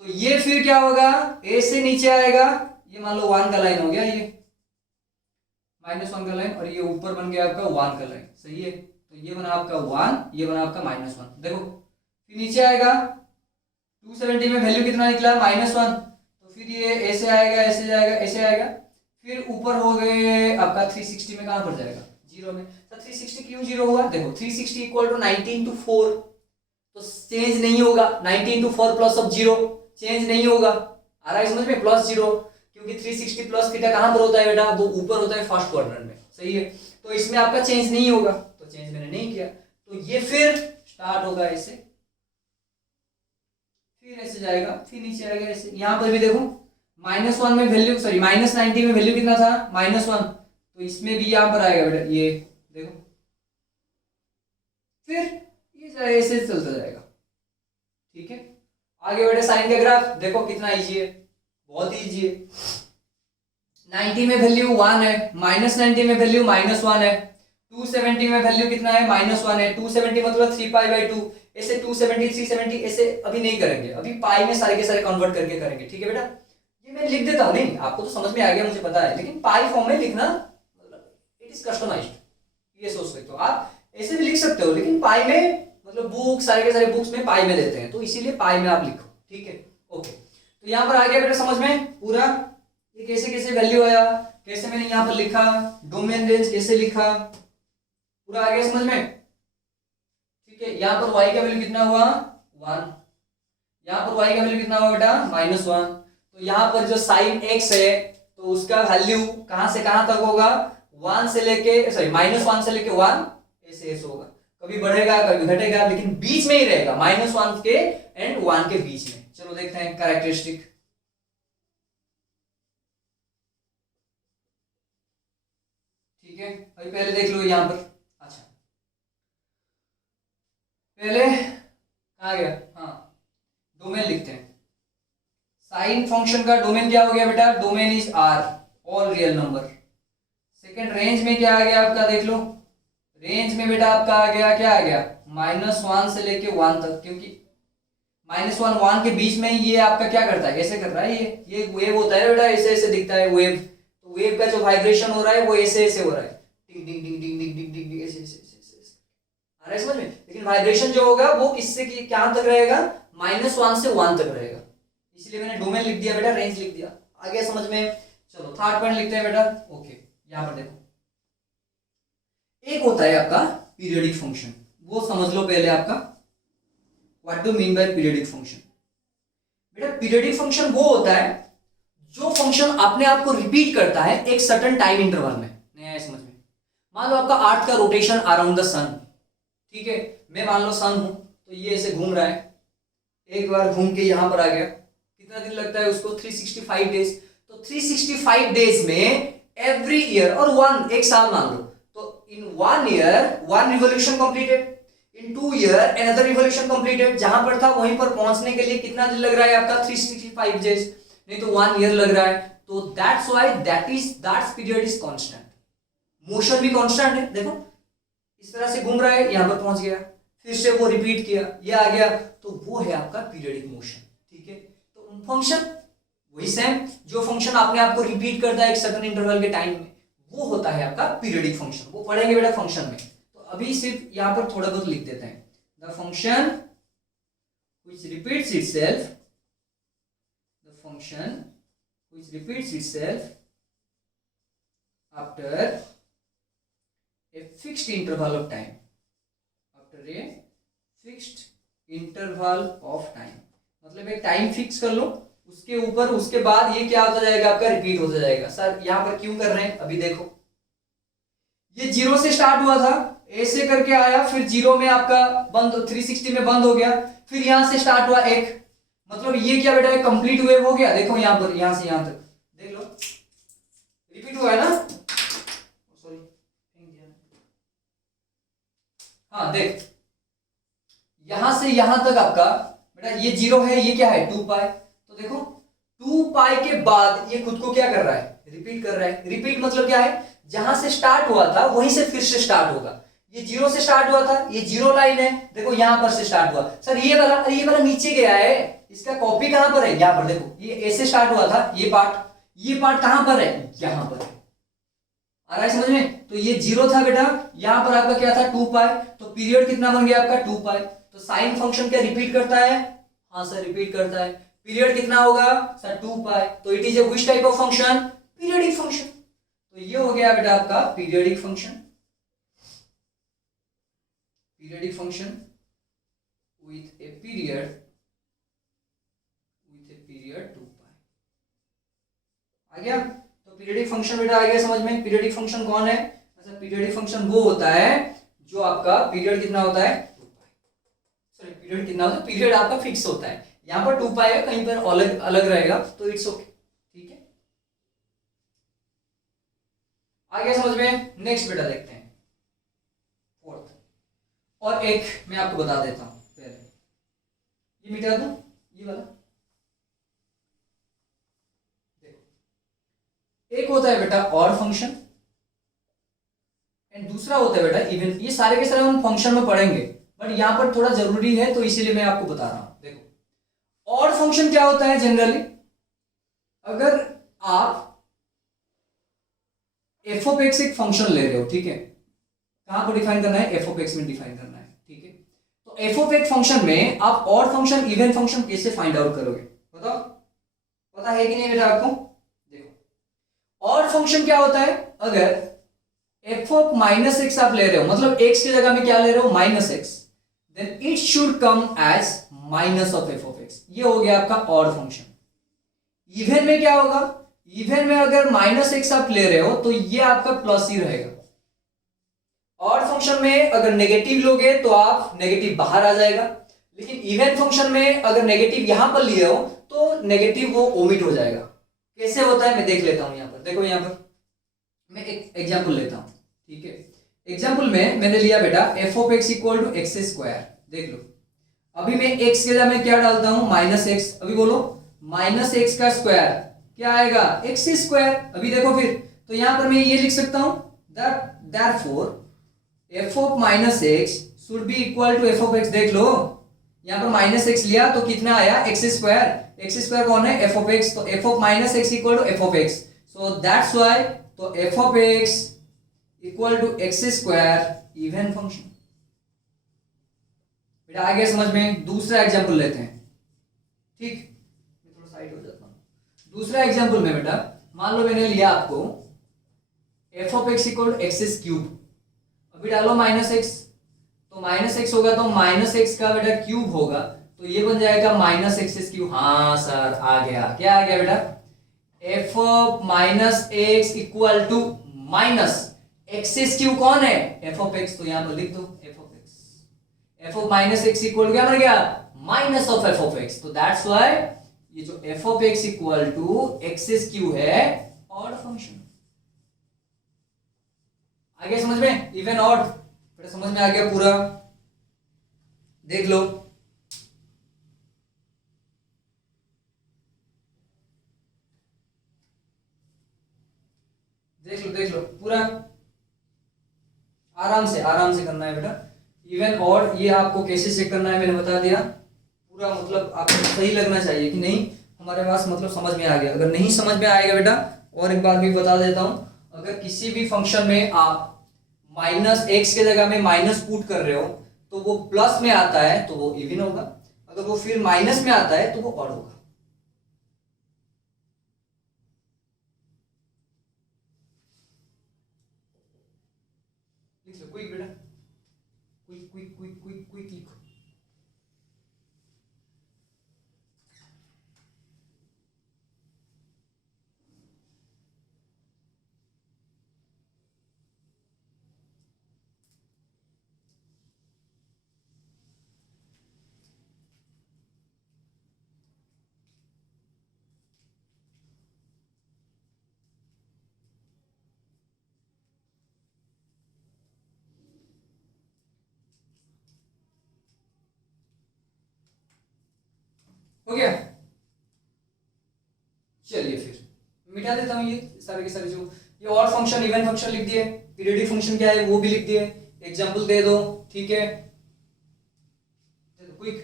तो ये फिर क्या होगा, a से नीचे आएगा, ये मान लो 1 का लाइन हो गया, ये -1 का लाइन, और ये ऊपर बन गया आपका 1 का लाइन, सही है। तो ये बना आपका 1, ये बना आपका -1। देखो फिर नीचे आएगा, 270 में वैल्यू कितना निकला -1, तो फिर ये ऐसे आएगा, ऐसे जाएगा, ऐसे आएगा, फिर ऊपर हो गए आपका 360 में कहां पर जाएगा 0 में। तो 360 क्यों 0 हुआ, देखो 360 = 90 × 4, तो चेंज नहीं होगा, 90 × 4 प्लस ऑफ 0 चेंज नहीं होगा। आ रहा है समझ में, +0, क्योंकि 360 प्लस थीटा कहां पर होता है बेटा, वो ऊपर होता है फर्स्ट क्वाड्रेंट में, सही है। तो इसमें आपका चेंज नहीं होगा, तो चेंज मैंने नहीं किया, तो ये फिर स्टार्ट होगा ऐसे, फिर ऐसे जाएगा, फिर नीचे आएगा ऐसे। यहां पर भी देखो -1 में वैल्यू, सॉरी -90 में वैल्यू कितना था -1, तो इसमें भी यहां पर आएगा बेटा, ये देखो, फिर ये ऐसे चलता जाएगा। ठीक है आगे बेटा साइन का ग्राफ देखो कितना इजी है, बहुत इजी है। 90 में वैल्यू 1 है, -90 में वैल्यू -1 है, 270 में वैल्यू कितना है -1 है, 270 मतलब 3π/2, ऐसे 270 370 ऐसे अभी नहीं करेंगे, अभी पाई में सारे के सारे कन्वर्ट करके करेंगे। ठीक है बेटा, ये मैं लिख देता हूँ, नहीं आपको तो समझ में आ गया मुझे पता है, लेकिन पाई फॉर्म में लिखना इट इज कस्टमाइज्ड, ये सोच सकते हो आप, ऐसे भी लिख सकते हो, लेकिन पाई में मतलब बुक सारे के सारे बुक्स में पाई में देते हैं, तो इसीलिए पाई में आप लिखो। ठीक है ओके, तो यहाँ पर आ गया बेटा समझ में पूरा, ये कैसे कैसे वैल्यू आया, कैसे मैंने यहाँ पर लिखा, डोमेन रेंज कैसे लिखा, पूरा आ गया समझ में। ठीक है यहाँ पर y का वैल्यू कितना हुआ 1, यहाँ पर y का वैल्यू कितना हुआ बेटा -1, तो यहाँ पर जो साइन x है तो उसका वैल्यू कहां से कहां तक होगा, 1 से लेके सॉरी -1 से लेके 1 ऐसे ऐसे होगा, कभी बढ़ेगा कभी घटेगा, लेकिन बीच में ही रहेगा, -1 के एंड 1 के बीच में। चलो देखते हैं कैरेक्टरिस्टिक। ठीक है, अभी पहले देख लो यहाँ पर। अच्छा, पहले कहाँ गया, हाँ डोमेन लिखते हैं। साइन फंक्शन का डोमेन क्या हो गया बेटा, domain is R, all real number. Second range में क्या आ गया आपका, देख लो रेंज में बेटा आपका आ गया, क्या आ गया, -1 से लेके 1 तक, क्योंकि -1 1 के बीच में ये आपका क्या करता है, ऐसे कर रहा है, ये वेव होता है बेटा, ऐसे ऐसे दिखता है वेव। तो वेव का जो वाइब्रेशन हो रहा है वो ऐसे ऐसे हो रहा है, टिंग टिंग टिंग टिंग टिंग टिंग टिंग, ऐसे ऐसे ऐसे आ रहा है समझ में। लेकिन वाइब्रेशन जो होगा वो किससे क्या तक रहेगा, -1 से 1 तक रहेगा। इसलिए मैंने डोमेन लिख दिया बेटा, रेंज लिख दिया। आ गया समझ में। चलो थर्ड पॉइंट लिखते हैं बेटा। ओके, यहां पर देखो, एक होता है आपका पीरियोडिक फंक्शन, वो समझ लो पहले आपका। What do mean by periodic function? बेटा पीरियोडिक फंक्शन वो होता है जो फंक्शन अपने आप को रिपीट करता है एक सर्टेन टाइम इंटरवल में। नहीं आया समझ में? मान लो आपका अर्थ का रोटेशन अराउंड द सन, ठीक है, मैं मान लो सन हूं, तो ये ऐसे घूम रहा है, एक बार घूम के यहां पर आ गया, कितना दिन लगता है उसको, 365 डेज। तो 365 डेज में एवरी ईयर, और 1 एक साल मान लो, तो इन 1 ईयर 1 रिवोल्यूशन कंप्लीटेड, इन 2 ईयर अनदर रिवोल्यूशन कंप्लीटेड। जहां पर था वहीं पर पहुंचने के लिए कितना दिन लग रहा है आपका, 365 डेज, नहीं तो 1 ईयर लग रहा है। तो that's why that's period is constant. Motion भी कांस्टेंट है, देखो इस तरह से घूम रहा है, यहां पर पहुंच गया, फिर से वो रिपीट किया, ये आ गया, तो वो है आपका पीरियडिक मोशन। ठीक है, तो फंक्शन वही सेम, जो फंक्शन अपने आप को रिपीट करता है एक सर्टेन इंटरवल के टाइम में, वो होता है आपका पीरियडिक फंक्शन। वो पढ़ेंगे बेटा फंक्शन में। तो अभी सिर्फ यहां पर थोड़ा बहुत लिख देते हैं, the function which repeats itself, the function which repeats itself after a fixed interval of time, after a fixed interval of time, मतलब एक टाइम फिक्स कर लो, उसके ऊपर उसके बाद ये क्या होता जाएगा आपका, रिपीट होता जाएगा। सर यहां पर क्यों कर रहे हैं, अभी देखो ये 0 से स्टार्ट हुआ था, ऐसे करके आया, फिर 0 में आपका बंद, 360 में बंद हो गया, फिर यहां से स्टार्ट हुआ 1, मतलब ये क्या बेटा, कंप्लीट वेव हो गया। देखो यहां पर, यहां से यहां तक देख लो, रिपीट हुआ है ना, हाँ देख, यहां से यहां तक आपका बेटा ये 0 है, ये क्या है 2 पाई। तो देखो 2 पाई के बाद ये खुद को क्या कर रहा है, रिपीट कर रहा है। रिपीट मतलब क्या है, जहां से स्टार्ट हुआ था वहीं से फिर से स्टार्ट होगा। ये 0 से स्टार्ट हुआ था, ये 0 लाइन है, देखो यहां पर से स्टार्ट हुआ। सर ये वाला नीचे गया है, इसका कॉपी कहां पर है, यहां पर देखो, ये ऐसे स्टार्ट हुआ था, ये पार्ट कहां पर है, यहां पर है। आ रहा है समझ में? तो ये 0 था बेटा, यहां पर आपका क्या था 2 पाई, तो पीरियड कितना बन गया आपका 2 पाई। तो साइन फंक्शन क्या रिपीट करता है, हाँ सर रिपीट करता है। पीरियड कितना होगा सर 2 पाई, तो it is A which type of function, periodic function. तो ये हो गया बेटा आपका periodic function, periodic function with a period 2 पाई। आ गया, पीरियडिक फंक्शन बेटा आ गया समझ में। पीरियडिक फंक्शन कौन है, अच्छा पीरियडिक फंक्शन वो होता है जो आपका पीरियड कितना होता है 2 पाई। सॉरी पीरियड कितना होता है, पीरियड आपका फिक्स होता है, यहां पर 2 पाई है, कहीं पर अलग अलग रहेगा, तो इट्स ओके। ठीक है, आ गया समझ में। नेक्स्ट बेटा देखते हैं फोर्थ, और एक मैं आपको बता देता हूं पहले, ये मिटा दूं ये वाला। एक होता है बेटा ऑड फंक्शन एंड दूसरा होता है बेटा इवन। ये सारे के सारे हम फंक्शन में पढ़ेंगे, बट यहां पर थोड़ा जरूरी है तो इसीलिए मैं आपको बता रहा हूं। देखो ऑड फंक्शन क्या होता है, जनरली अगर आप एफ ऑफ एक्स एक फंक्शन ले रहे हो, ठीक है, कहां को डिफाइन करना है, एफ ऑफ एक्स में डिफाइन करना है। ठीक है, तो एफ ऑफ एक्स फंक्शन में आप ऑड फंक्शन इवन फंक्शन कैसे फाइंड आउट करोगे, बताओ, पता है कि नहीं बेटा आपको? ऑड फंक्शन क्या होता है, अगर f ऑफ -x आप ले रहे हो, मतलब x की जगह में क्या ले रहे हो -x, then it should come as minus of f of x। ये हो गया आपका ऑड फंक्शन। इवन में क्या होगा, इवन में अगर -x आप ले रहे हो तो ये आपका प्लस ही रहेगा। ऑड फंक्शन में अगर नेगेटिव लोगे तो आप नेगेटिव बाहर आ जाएगा, लेकिन इवन फंक्शन में अगर नेगेटिव यहां पर लिए हो तो नेगेटिव वो ओमिट हो जाएगा। कैसे होता है मैं देख लेता हूं। यहां पर देखो, यहां पर मैं एक एग्जांपल लेता हूं, ठीक है। एग्जांपल में मैंने लिया बेटा f of x equal to x square. देख लो, अभी मैं एक्स के जगह में क्या डालता हूं, माइनस एक्स। अभी बोलो माइनस एक्स का स्क्वायर क्या आएगा, एक्स स्क्वायर। अभी देखो फिर, तो यहां पर मैं ये लिख सकता हूं therefore f of minus x should be equal to f of x. देख लो, यहां पर माइनस एक्स लिया तो कितना आया, एक्स स्क्वायर। एक्स स्क्वायर कौन है, एफ ऑफ एक्स। तो f of minus x equal to f of x, so that's why तो f of x equal to x square even function. बेटा आ गया समझ में। दूसरा एग्जांपल लेते हैं, ठीक। मैं थोड़ा साइड हो जाता हूं। दूसरा एग्जांपल में बेटा मान लो मैंने लिया आपको f of x equal to x cube. अभी डालो माइनस एक्स, तो माइनस एक्स होगा तो माइनस एक्स का बेटा क्यूब होगा, तो ये बन जाएगा माइनस एक्स क्यूब। हाँ सर आ गया, क्या आ गया बेटा, f of minus x equal to minus x cube कौन है, एफ ऑफ एक्स। तो यहां पर लिख दो f of x. F of minus x equal क्या बन गया, minus of f of x. तो दैट्स व्हाई ये जो f of x equal to x cube है ऑड फंक्शन। आ गया समझ में, इवन ऑड। बेटा समझ में आ गया पूरा, देख लो। देख लो पूरा, आराम से करना है बेटा। इवन ऑड ये आपको कैसे चेक करना है मैंने बता दिया पूरा, मतलब आपको सही लगना चाहिए कि नहीं हमारे पास, मतलब समझ में आ गया। अगर नहीं समझ में आएगा बेटा, और एक बार भी बता देता हूं, अगर किसी भी फंक्शन में आप माइनस एक्स के जगह में माइनस पुट कर रहे हो तो वो प्लस में आता है तो वो इवन होगा, अगर वो फिर माइनस में आता है तो वो ऑड होगा। लिख लो क्विक बेटा, quick quick quick quick quick लिखो। हो गया, चलिए फिर मिटा देता हूं ये सारे के सारे। जो ये और फंक्शन इवन फंक्शन लिख दिए, पीरियडिक फंक्शन क्या है वो भी लिख दिए, एग्जांपल दे दो, ठीक है। दे दो क्विक,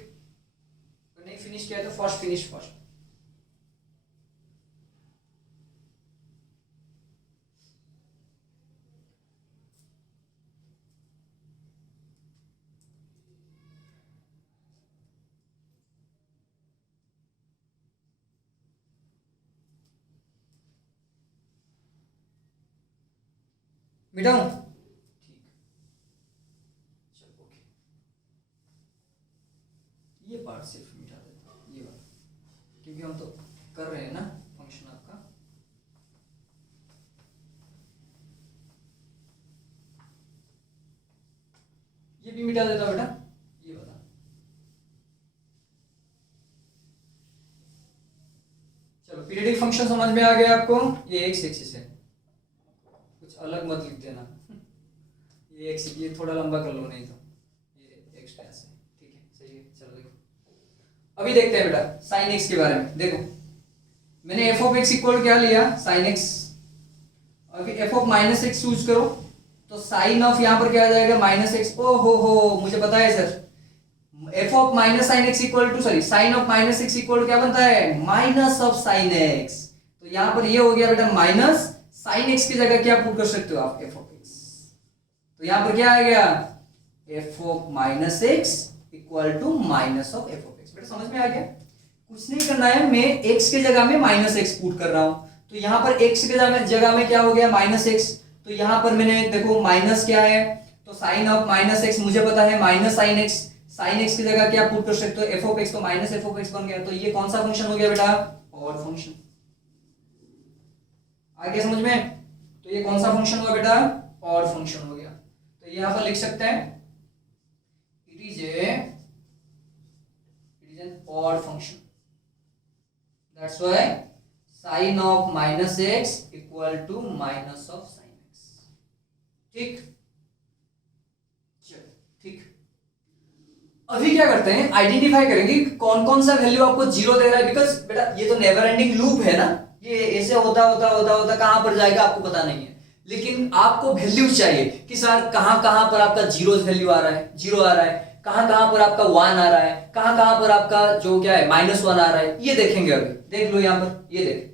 अगर नहीं फिनिश किया तो फर्स्ट फिनिश फर्स्ट। मिटाऊं, ठीक, चलो ओके। ये पार्ट सिर्फ मिटा देता हूं, ये वाला, क्योंकि हम तो कर रहे हैं ना फंक्शन आपका। ये भी मिटा देता बेटा, ये वाला। चलो पीरियडिक फंक्शन समझ में आ गया आपको। ये एक्स एक्सिस है, कुछ अलग मत लिख देना। ये एक्स, ये थोड़ा लंबा कर लो नहीं तो ये एक्स डैश है, ठीक है सही है। चलो देखो अभी देखते हैं बेटा साइन एक्स के बारे में। देखो मैंने एफ ऑफ एक्स इक्वल क्या लिया, साइन एक्स। अभी F of minus x choose करो तो साइन ऑफ यहाँ पर क्या आ जाएगा, माइनस एक्स। ओ हो मुझे पता है sir, f of minus sine x equal to, sorry sine of minus x equal क्या बनता है, माइनस ऑफ साइन एक्स। तो यहाँ पर ये हो गया बेटा माइनस साइन एक्स की जगह क्या पुट कर सकते हो आप, एफ ऑफ एक्स। तो यहां पर क्या आ गया, f of minus x equal to minus of f of x. बेटा समझ में आ गया, कुछ नहीं करना है, मैं एक्स के जगह में माइनस एक्स पुट कर रहा हूं। तो यहां पर एक्स के जगह में क्या हो गया, माइनस एक्स। तो यहां पर मैंने देखो माइनस क्या है, तो साइन ऑफ माइनस एक्स मुझे पता है minus sine x. Sine x की जगह क्या पुट कर सकते हो, एफ ऑफ एक्स, तो माइनस एफ ऑफ एक्स बन गया। तो ये कौन सा फंक्शन हो गया बेटा, ऑड फंक्शन। आगे समझ में, तो ये कौन सा फंक्शन हुआ बेटा, ऑड फंक्शन हो गया। तो यहां पर लिख सकते हैं it is a odd function, that's why sine of minus x equal to minus of sine x. ठीक, चलो ठीक। अभी क्या करते हैं, आइडेंटिफाई करेंगे कौन कौन सा वैल्यू आपको जीरो दे रहा है, बिकॉज बेटा ये तो नेवर एंडिंग लूप है ना, ये ऐसे होता होता होता होता कहां पर जाएगा आपको पता नहीं है, लेकिन आपको वैल्यूज चाहिए कि सर कहां कहां पर आपका जीरो वैल्यू आ रहा है, जीरो आ रहा है, कहां कहां पर आपका वन आ रहा है, कहां कहां पर आपका जो क्या है माइनस वन आ रहा है, ये देखेंगे अभी। देख लो यहां पर, ये देख,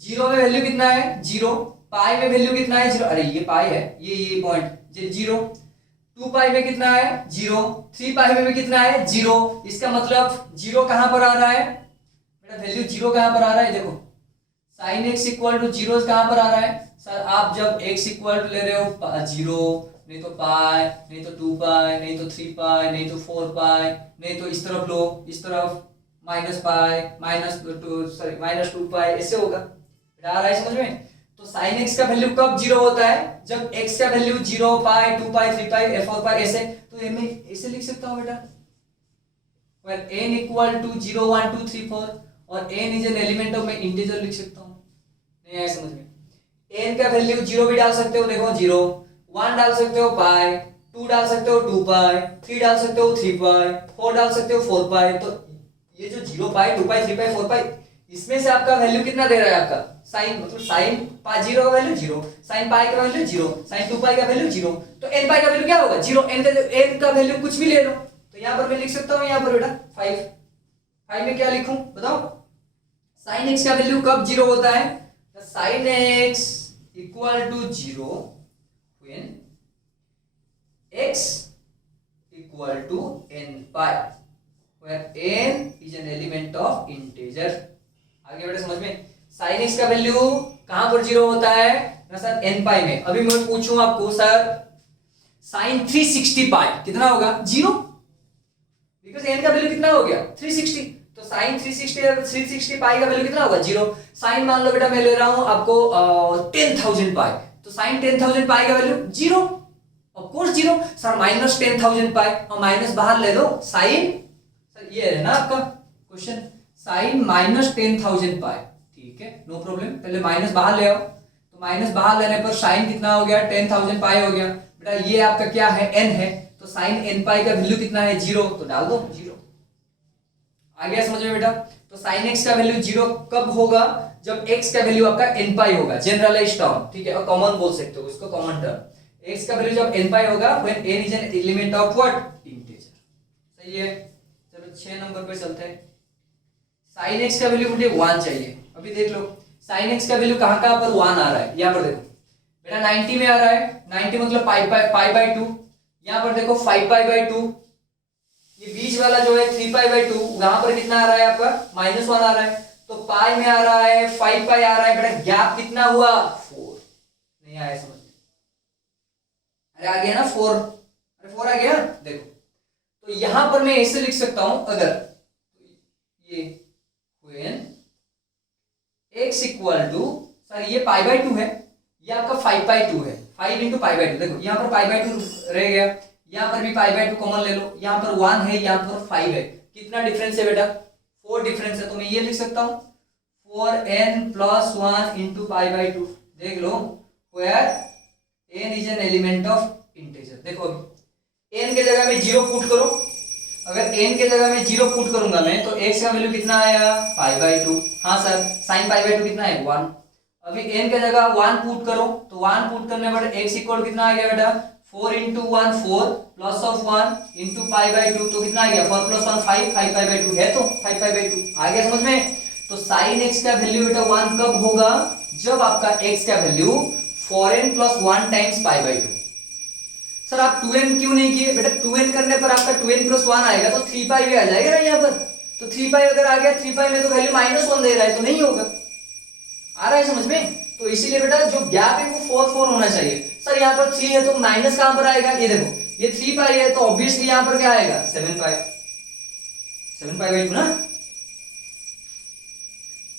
जीरो में वैल्यू कितना है जीरो, पाई में वैल्यू कितना है जीरो, अरे ये पाई है, ये पॉइंट जीरो, 2 पाई में कितना है जीरो, 3 पाई में भी कितना है जीरो, इसका मतलब जीरो कहां पर आ रहा है बेटा, वैल्यू जीरो कहां पर आ रहा है, देखो sine x equal to zero कहां पर आ रहा है सर, आप जब x इक्वल टू ले रहे हो जीरो, नहीं तो पाई, नहीं तो 2 पाई, नहीं तो 3 पाई, नहीं तो 4 पाई, नहीं तो इस तरफ लो, इस तरफ माइनस पाई, माइनस 2 पाई, ऐसे होगा, आ रहा है समझ में। तो साइन x का वैल्यू कब जीरो होता है, जब x का वैल्यू 0 पाई, 2 पाई, 3 पाई, 4 पाई, ऐसे। तो मैं ऐसे लिख सकता हूं बेटा, well n इक्वल टू 0 1 2 3 4 और n is an element of, मैं इंटीजर लिख सकता हूं, नहीं आया समझ में। n का वैल्यू जीरो भी डाल सकते हो, देखो जीरो, 1 डाल सकते हो पाई, 2 डाल सकते हो 2 पाई, 3 डाल सकते हो 3 पाई, 4 डाल सकते हो 4 पाई। तो ये जो 0 पाई, 2 पाई, 3 पाई, 4 पाई, इसमें से आपका वैल्यू कितना दे रहा है आपका साइन, मतलब साइन पाई जीरो का वैल्यू जीरो, साइन पाई का वैल्यू जीरो, साइन 2 पाई का वैल्यू जीरो, तो n पाई का वैल्यू क्या होगा जीरो, n का वैल्यू कुछ भी ले लो। तो यहां पर मैं लिख सकता हूं, यहां पर बेटा 5 में क्या लिखूं बताओ, साइन x का वैल्यू कब जीरो होता है, sine x equal to zero when x equal to n pi, where n is an element of integer। आगे बेटा समझ में, साइन x का वैल्यू कहां पर जीरो होता है ना सर, n पाई में। अभी मैं पूछूं आपको सर साइन 360 पाई कितना होगा जीरो, बिकॉज n का वैल्यू कितना हो गया 360, तो साइन 360 पाई का वैल्यू कितना होगा जीरो। साइन मान लो बेटा मैं ले रहा हूं आपको 10,000 पाई, तो साइन 10,000 पाई का value zero, of course zero. Sir minus 10,000 पाई और माइनस बाहर ले लो, साइन सर ये है ना आपका क्वेश्चन, साइन माइनस 10,000 पाई, ठीक है नो प्रॉब्लम। पहले माइनस बाहर ले आओ, तो माइनस बाहर लेने पर साइन कितना हो गया 10,000 पाई हो गया बेटा, ये आपका क्या है n है, तो साइन n पाई का वैल्यू कितना है जीरो, तो डाल दो जीरो। आ गया समझ में बेटा। तो साइन x का वैल्यू जीरो कब होगा, जब x का वैल्यू आपका n पाई होगा, जनरलाइज्ड टर्म, ठीक है, और कॉमन बोल सकते हो इसको, कॉमन टर्म। x का वैल्यू जब n पाई होगा when n is an element of what integer, सही है। चलो 6 नंबर पे चलते हैं। साइन x का वैल्यू मुझे 1 चाहिए। अभी देख लो साइन x का वैल्यू कहां पर 1 आ रहा है, यहां पर देखो बेटा 90 में आ रहा है, 90 मतलब पाई बाय 2, यहां पर देखो 5 पाई बाय 2, ये बीच वाला जो है 3 पाई बाय 2, वहां पर कितना आ रहा है आपका -1 आ रहा है, तो पाई में आ रहा है 5 पाई आ रहा है बेटा, गैप कितना हुआ 4, नहीं आया समझ में, अरे आ गया ना 4, अरे 4 आ गया देखो। तो यहां पर मैं ऐसे लिख सकता हूं, अगर ये when x equal to, sir ये पाई बाय 2 है, ये आपका 5 बाय 2 है, 5 इंटू पाई बाय 2, देखो यहाँ पर पाई बाय 2 रह गया, यहाँ पर भी पाई बाय 2 कॉमन ले लो, यहाँ पर 1 है, यहाँ पर 5 है, कितना डिफरेंस है बेटा 4 डिफरेंस है, तो मैं ये लिख सकता हूँ 4n plus 1 into pi by 2, देख लो where n is an element of integer. देखो अभी n के जगह में 0 पुट करो, अगर n के जगह में 0 पुट करूंगा मैं, तो x का वैल्यू कितना आया पाई बाय 2, हाँ सर साइन पाई बाय 2 कितना है 1। अभी n के जगह 1 पुट करो, तो 1 पुट करने पर x इक्वल कितना आ गया बेटा 4 into 1 4 plus of 1 into pi by 2, तो कितना आ गया 4 प्लस 1 5, 5 पाई बाय 2 है, तो 5 पाई बाय 2 आ गया समझ में। तो साइन x का वैल्यू बेटा 1 कब होगा, जब आपका x का value 4n plus 1 times pi by 2। Sir आप 2n क्यों नहीं किए बेटा, 2n करने पर आपका 2n प्लस 1 आएगा, तो 3 पाई भी आ जाएगा ना यहाँ पर, तो 3 पाई अगर आ गया, 3 पाई में तो वैल्यू -1 दे रहा है, तो नहीं होगा, आ रहा है समझ में। तो इसीलिए बेटा जो गैप है वो 4 4 होना चाहिए। सर यहाँ पर 3 है तो माइनस कहां पर आएगा, ये देखो ये 3 पाई है, तो ऑब्वियसली यहाँ पर क्या आएगा 7 पाई, 7 पाई बाय 2 ना,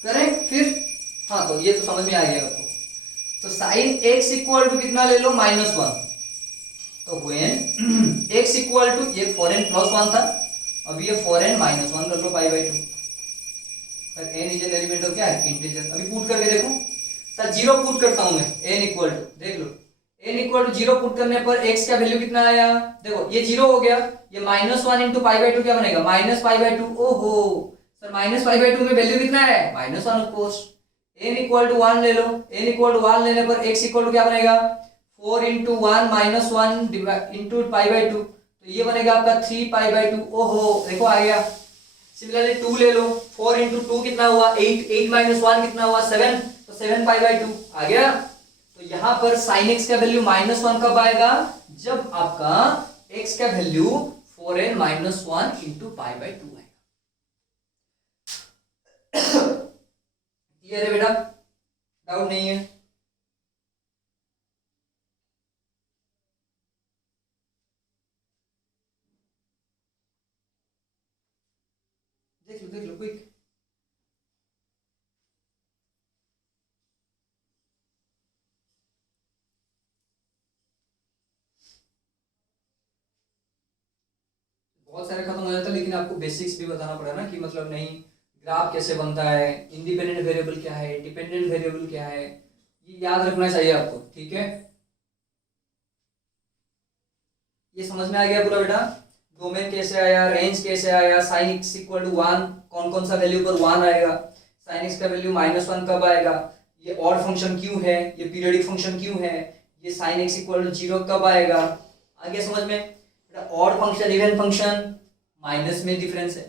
करें फिर, हाँ तो ये तो समझ में आ गया आपको। तो साइन x इक्वल टू कितना ले लो -1, तो व्हेन x इक्वल टू ये 4n प्लस 1 था, अब ये 4n-1 कर लो π/2। फिर n is an element of क्या है, इंटीजर। अभी पुट करके देखो सर, 0 पुट करता हूं मैं, n इक्वल टू, देख लो n इक्वल टू 0 पुट करने पर x का वैल्यू कितना आया, देखो ये 0 हो गया, ये -1 इंटू π/2 क्या बनेगा, -π/2। ओहो सर, -π/2 में वैल्यू कितना है, -1 of course. n equal to 1 ले लो, n इक्वल टू 1 लेने पर x इक्वल टू क्या बनेगा, 4 इंटू 1 -1 इंटू π/2, तो ये बनेगा आपका 3π/2। ओहो देखो आ गया। सिमिलरली 2 ले लो, 4 इंटू 2 कितना हुआ 8, 8 -1 कितना हुआ 7, तो 7π/2 आ गया। तो यहां पर sin x का वैल्यू -1 कब आएगा, जब आपका x का वैल्यू 4n-1 इंटू π/2 आएगा। क्लियर है बेटा, डाउट नहीं है। देख लो क्विक। बहुत सारे खत्म हो जाता है, लेकिन आपको बेसिक्स भी बताना पड़ेगा ना, कि मतलब नहीं ग्राफ कैसे बनता है, इंडिपेंडेंट वेरिएबल क्या है, डिपेंडेंट वेरिएबल क्या है, ये याद रखना चाहिए आपको, ठीक है। ये समझ में आ गया पूरा बेटा, डोमेन कैसे आया, रेंज कैसे आया, sin x इक्वल टू 1 कौन कौन सा वैल्यू पर 1 आएगा, sin x का वैल्यू -1 कब आएगा, ये ऑड फंक्शन क्यों है, ये पीरियोडिक फंक्शन क्यों है, ये sin x इक्वल टू 0 कब आएगा, आ गया समझ में बेटा। Odd function even function minus में डिफरेंस है,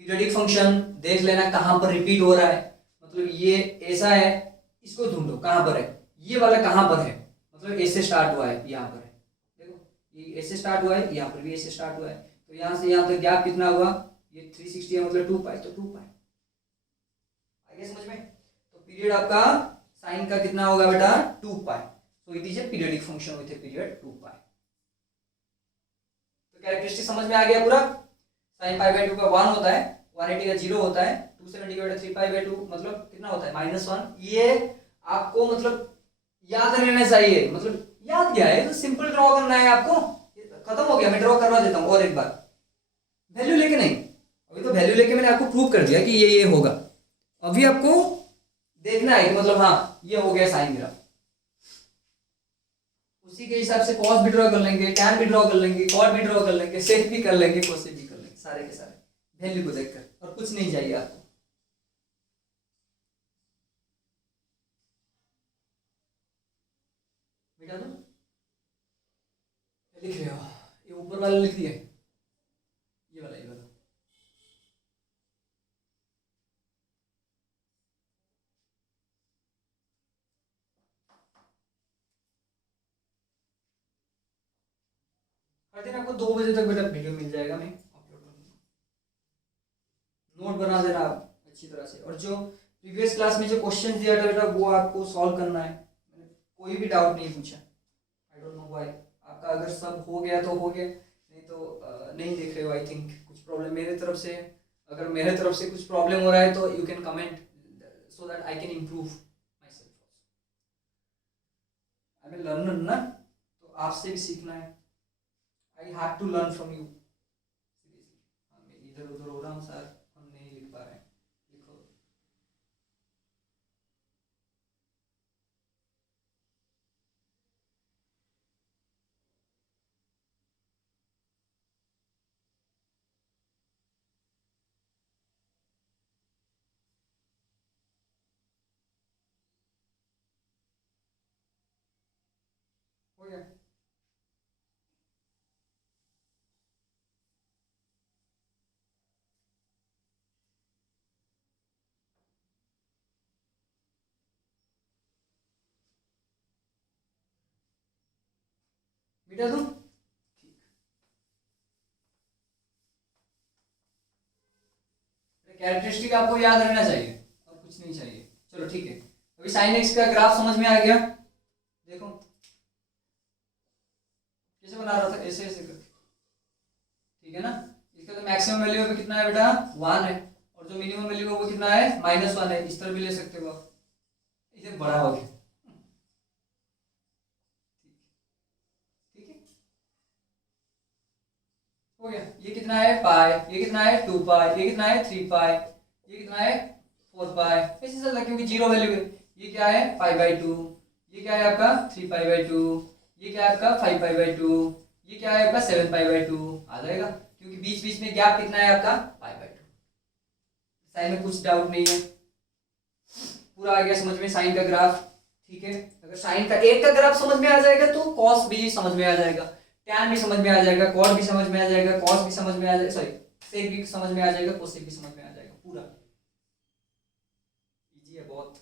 पीरियोडिक फंक्शन देख लेना कहां पर रिपीट हो रहा है, मतलब ये ऐसा है, इसको ढूंढो कहां पर है, ये वाला कहां पर है, मतलब ऐसे स्टार्ट हुआ है, यहाँ पर है, देखो ये ऐसे स्टार्ट हुआ है, यहाँ पर भी ऐसे स्टार्ट हुआ है, तो यहाँ से यहाँ तक गैप कितना हुआ, ये 360 है, मतलब 2π, तो 2π आ गया समझ में। तो पीरियड आपका साइन का कितना होगा बेटा, 2π, so it is a periodic function with a period 2π। तो कैरेक्टरिस्टिक समझ में आ गया पूरा। sin π/2 का 1 होता है, 180 का 0 होता है, 270 का 3π/2 मतलब कितना होता है -1। ये आपको मतलब याद रहना चाहिए, मतलब याद क्या है, तो सिंपल ड्रॉ करना है आपको, खत्म हो गया। मैं ड्रॉ करवा देता हूँ और एक बार, वैल्यू लेके नहीं, अभी तो वैल्यू लेके मैंने आपको प्रूव कर दिया कि ये होगा, अभी आपको देखना है कि मतलब हाँ ये हो गया साइन ग्राफ। उसी के हिसाब से कॉस भी ड्रॉ कर लेंगे, टैन भी ड्रॉ कर लेंगे, कॉट भी ड्रॉ कर लेंगे, सेक भी कर लेंगे, कोसेक भी कर लेंगे, सारे के सारे वैल्यू को देखकर, और कुछ नहीं चाहिए आपको। बेटा तो लिख रहे हो, ये ऊपर वाला लिख दिए, ये वाला हर दिन आपको 2 बजे तक बेटा वीडियो मिल जाएगा, मैं अपलोड करूँगा, नोट बना देना आप अच्छी तरह से। और जो प्रीवियस क्लास में जो क्वेश्चन दिया था बेटा, वो आपको सॉल्व करना है, मैंने कोई भी डाउट नहीं पूछा, आई डोंट नो व्हाई। आपका अगर सब हो गया तो हो गया, नहीं तो नहीं देख रहे हो, आई थिंक कुछ प्रॉब्लम मेरे तरफ से, अगर मेरे तरफ से कुछ प्रॉब्लम हो रहा है तो you can comment so that I can improve myself. I am learner ना, तो आपसे भी सीखना है, I have to learn from you. मैं इधर उधर हो रहा हूँ सर, हम नहीं लिख पा रहे हैं, लिखो। हो गया, बेटा तुम कैरेक्टरिस्टिक आपको याद रहना चाहिए और कुछ नहीं चाहिए। चलो ठीक है, अभी साइन एक्स का ग्राफ समझ में आ गया, देखो कैसे बना रहा था, ऐसे ऐसे करके, ठीक है ना। इसका तो मैक्सिमम वैल्यू पे कितना है बेटा, 1 है, और जो मिनिमम वैल्यू है वो कितना है, -1 है, इस तरह भी ले सकते हो आप, इसे बड़ा हो गया, ठीक है, हो गया। ये कितना है पाई, ये कितना है 2 पाई, ये कितना है 3 पाई, ये कितना है 4 पाई, ऐसे चल रहा क्योंकि जीरो वैल्यू है। ये क्या है पाई बाई 2, ये क्या है आपका 3 पाई बाई 2, ये क्या है आपका 5 पाई बाई 2, ये क्या है आपका 7 पाई बाई 2 आ जाएगा, क्योंकि बीच बीच में गैप कितना है आपका पाई बाई 2। साइन में कुछ डाउट नहीं है, पूरा आ गया समझ में साइन का ग्राफ। ठीक है, अगर साइन का एक का ग्राफ समझ में आ जाएगा तो कॉस भी समझ में आ जाएगा, टैन भी समझ में आ जाएगा, कॉट भी समझ में आ जाएगा, कॉस भी समझ में आ जाएगा, सॉरी सेक भी समझ में आ जाएगा, कोसेक भी समझ में आ जाएगा, पूरा इजी है बहुत।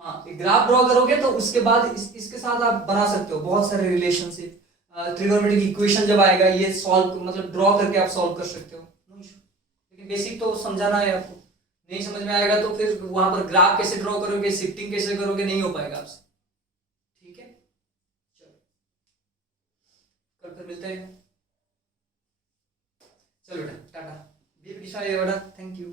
हाँ, एक ग्राफ ड्रॉ करोगे तो उसके बाद इसके साथ आप बना सकते हो बहुत सारे रिलेशनशिप, ट्रिगोनोमेट्रिक इक्वेशन जब आएगा ये सॉल्व मतलब ड्रॉ करके आप सॉल्व कर सकते हो, लेकिन बेसिक तो समझाना है आपको। नहीं समझ में आएगा तो फिर वहां पर ग्राफ कैसे ड्रॉ करोगे, शिफ्टिंग कैसे करोगे, नहीं हो पाएगा आपसे। ठीक है, चलो कल फिर मिलते हैं। चलो बेटा टाटा, थैंक यू।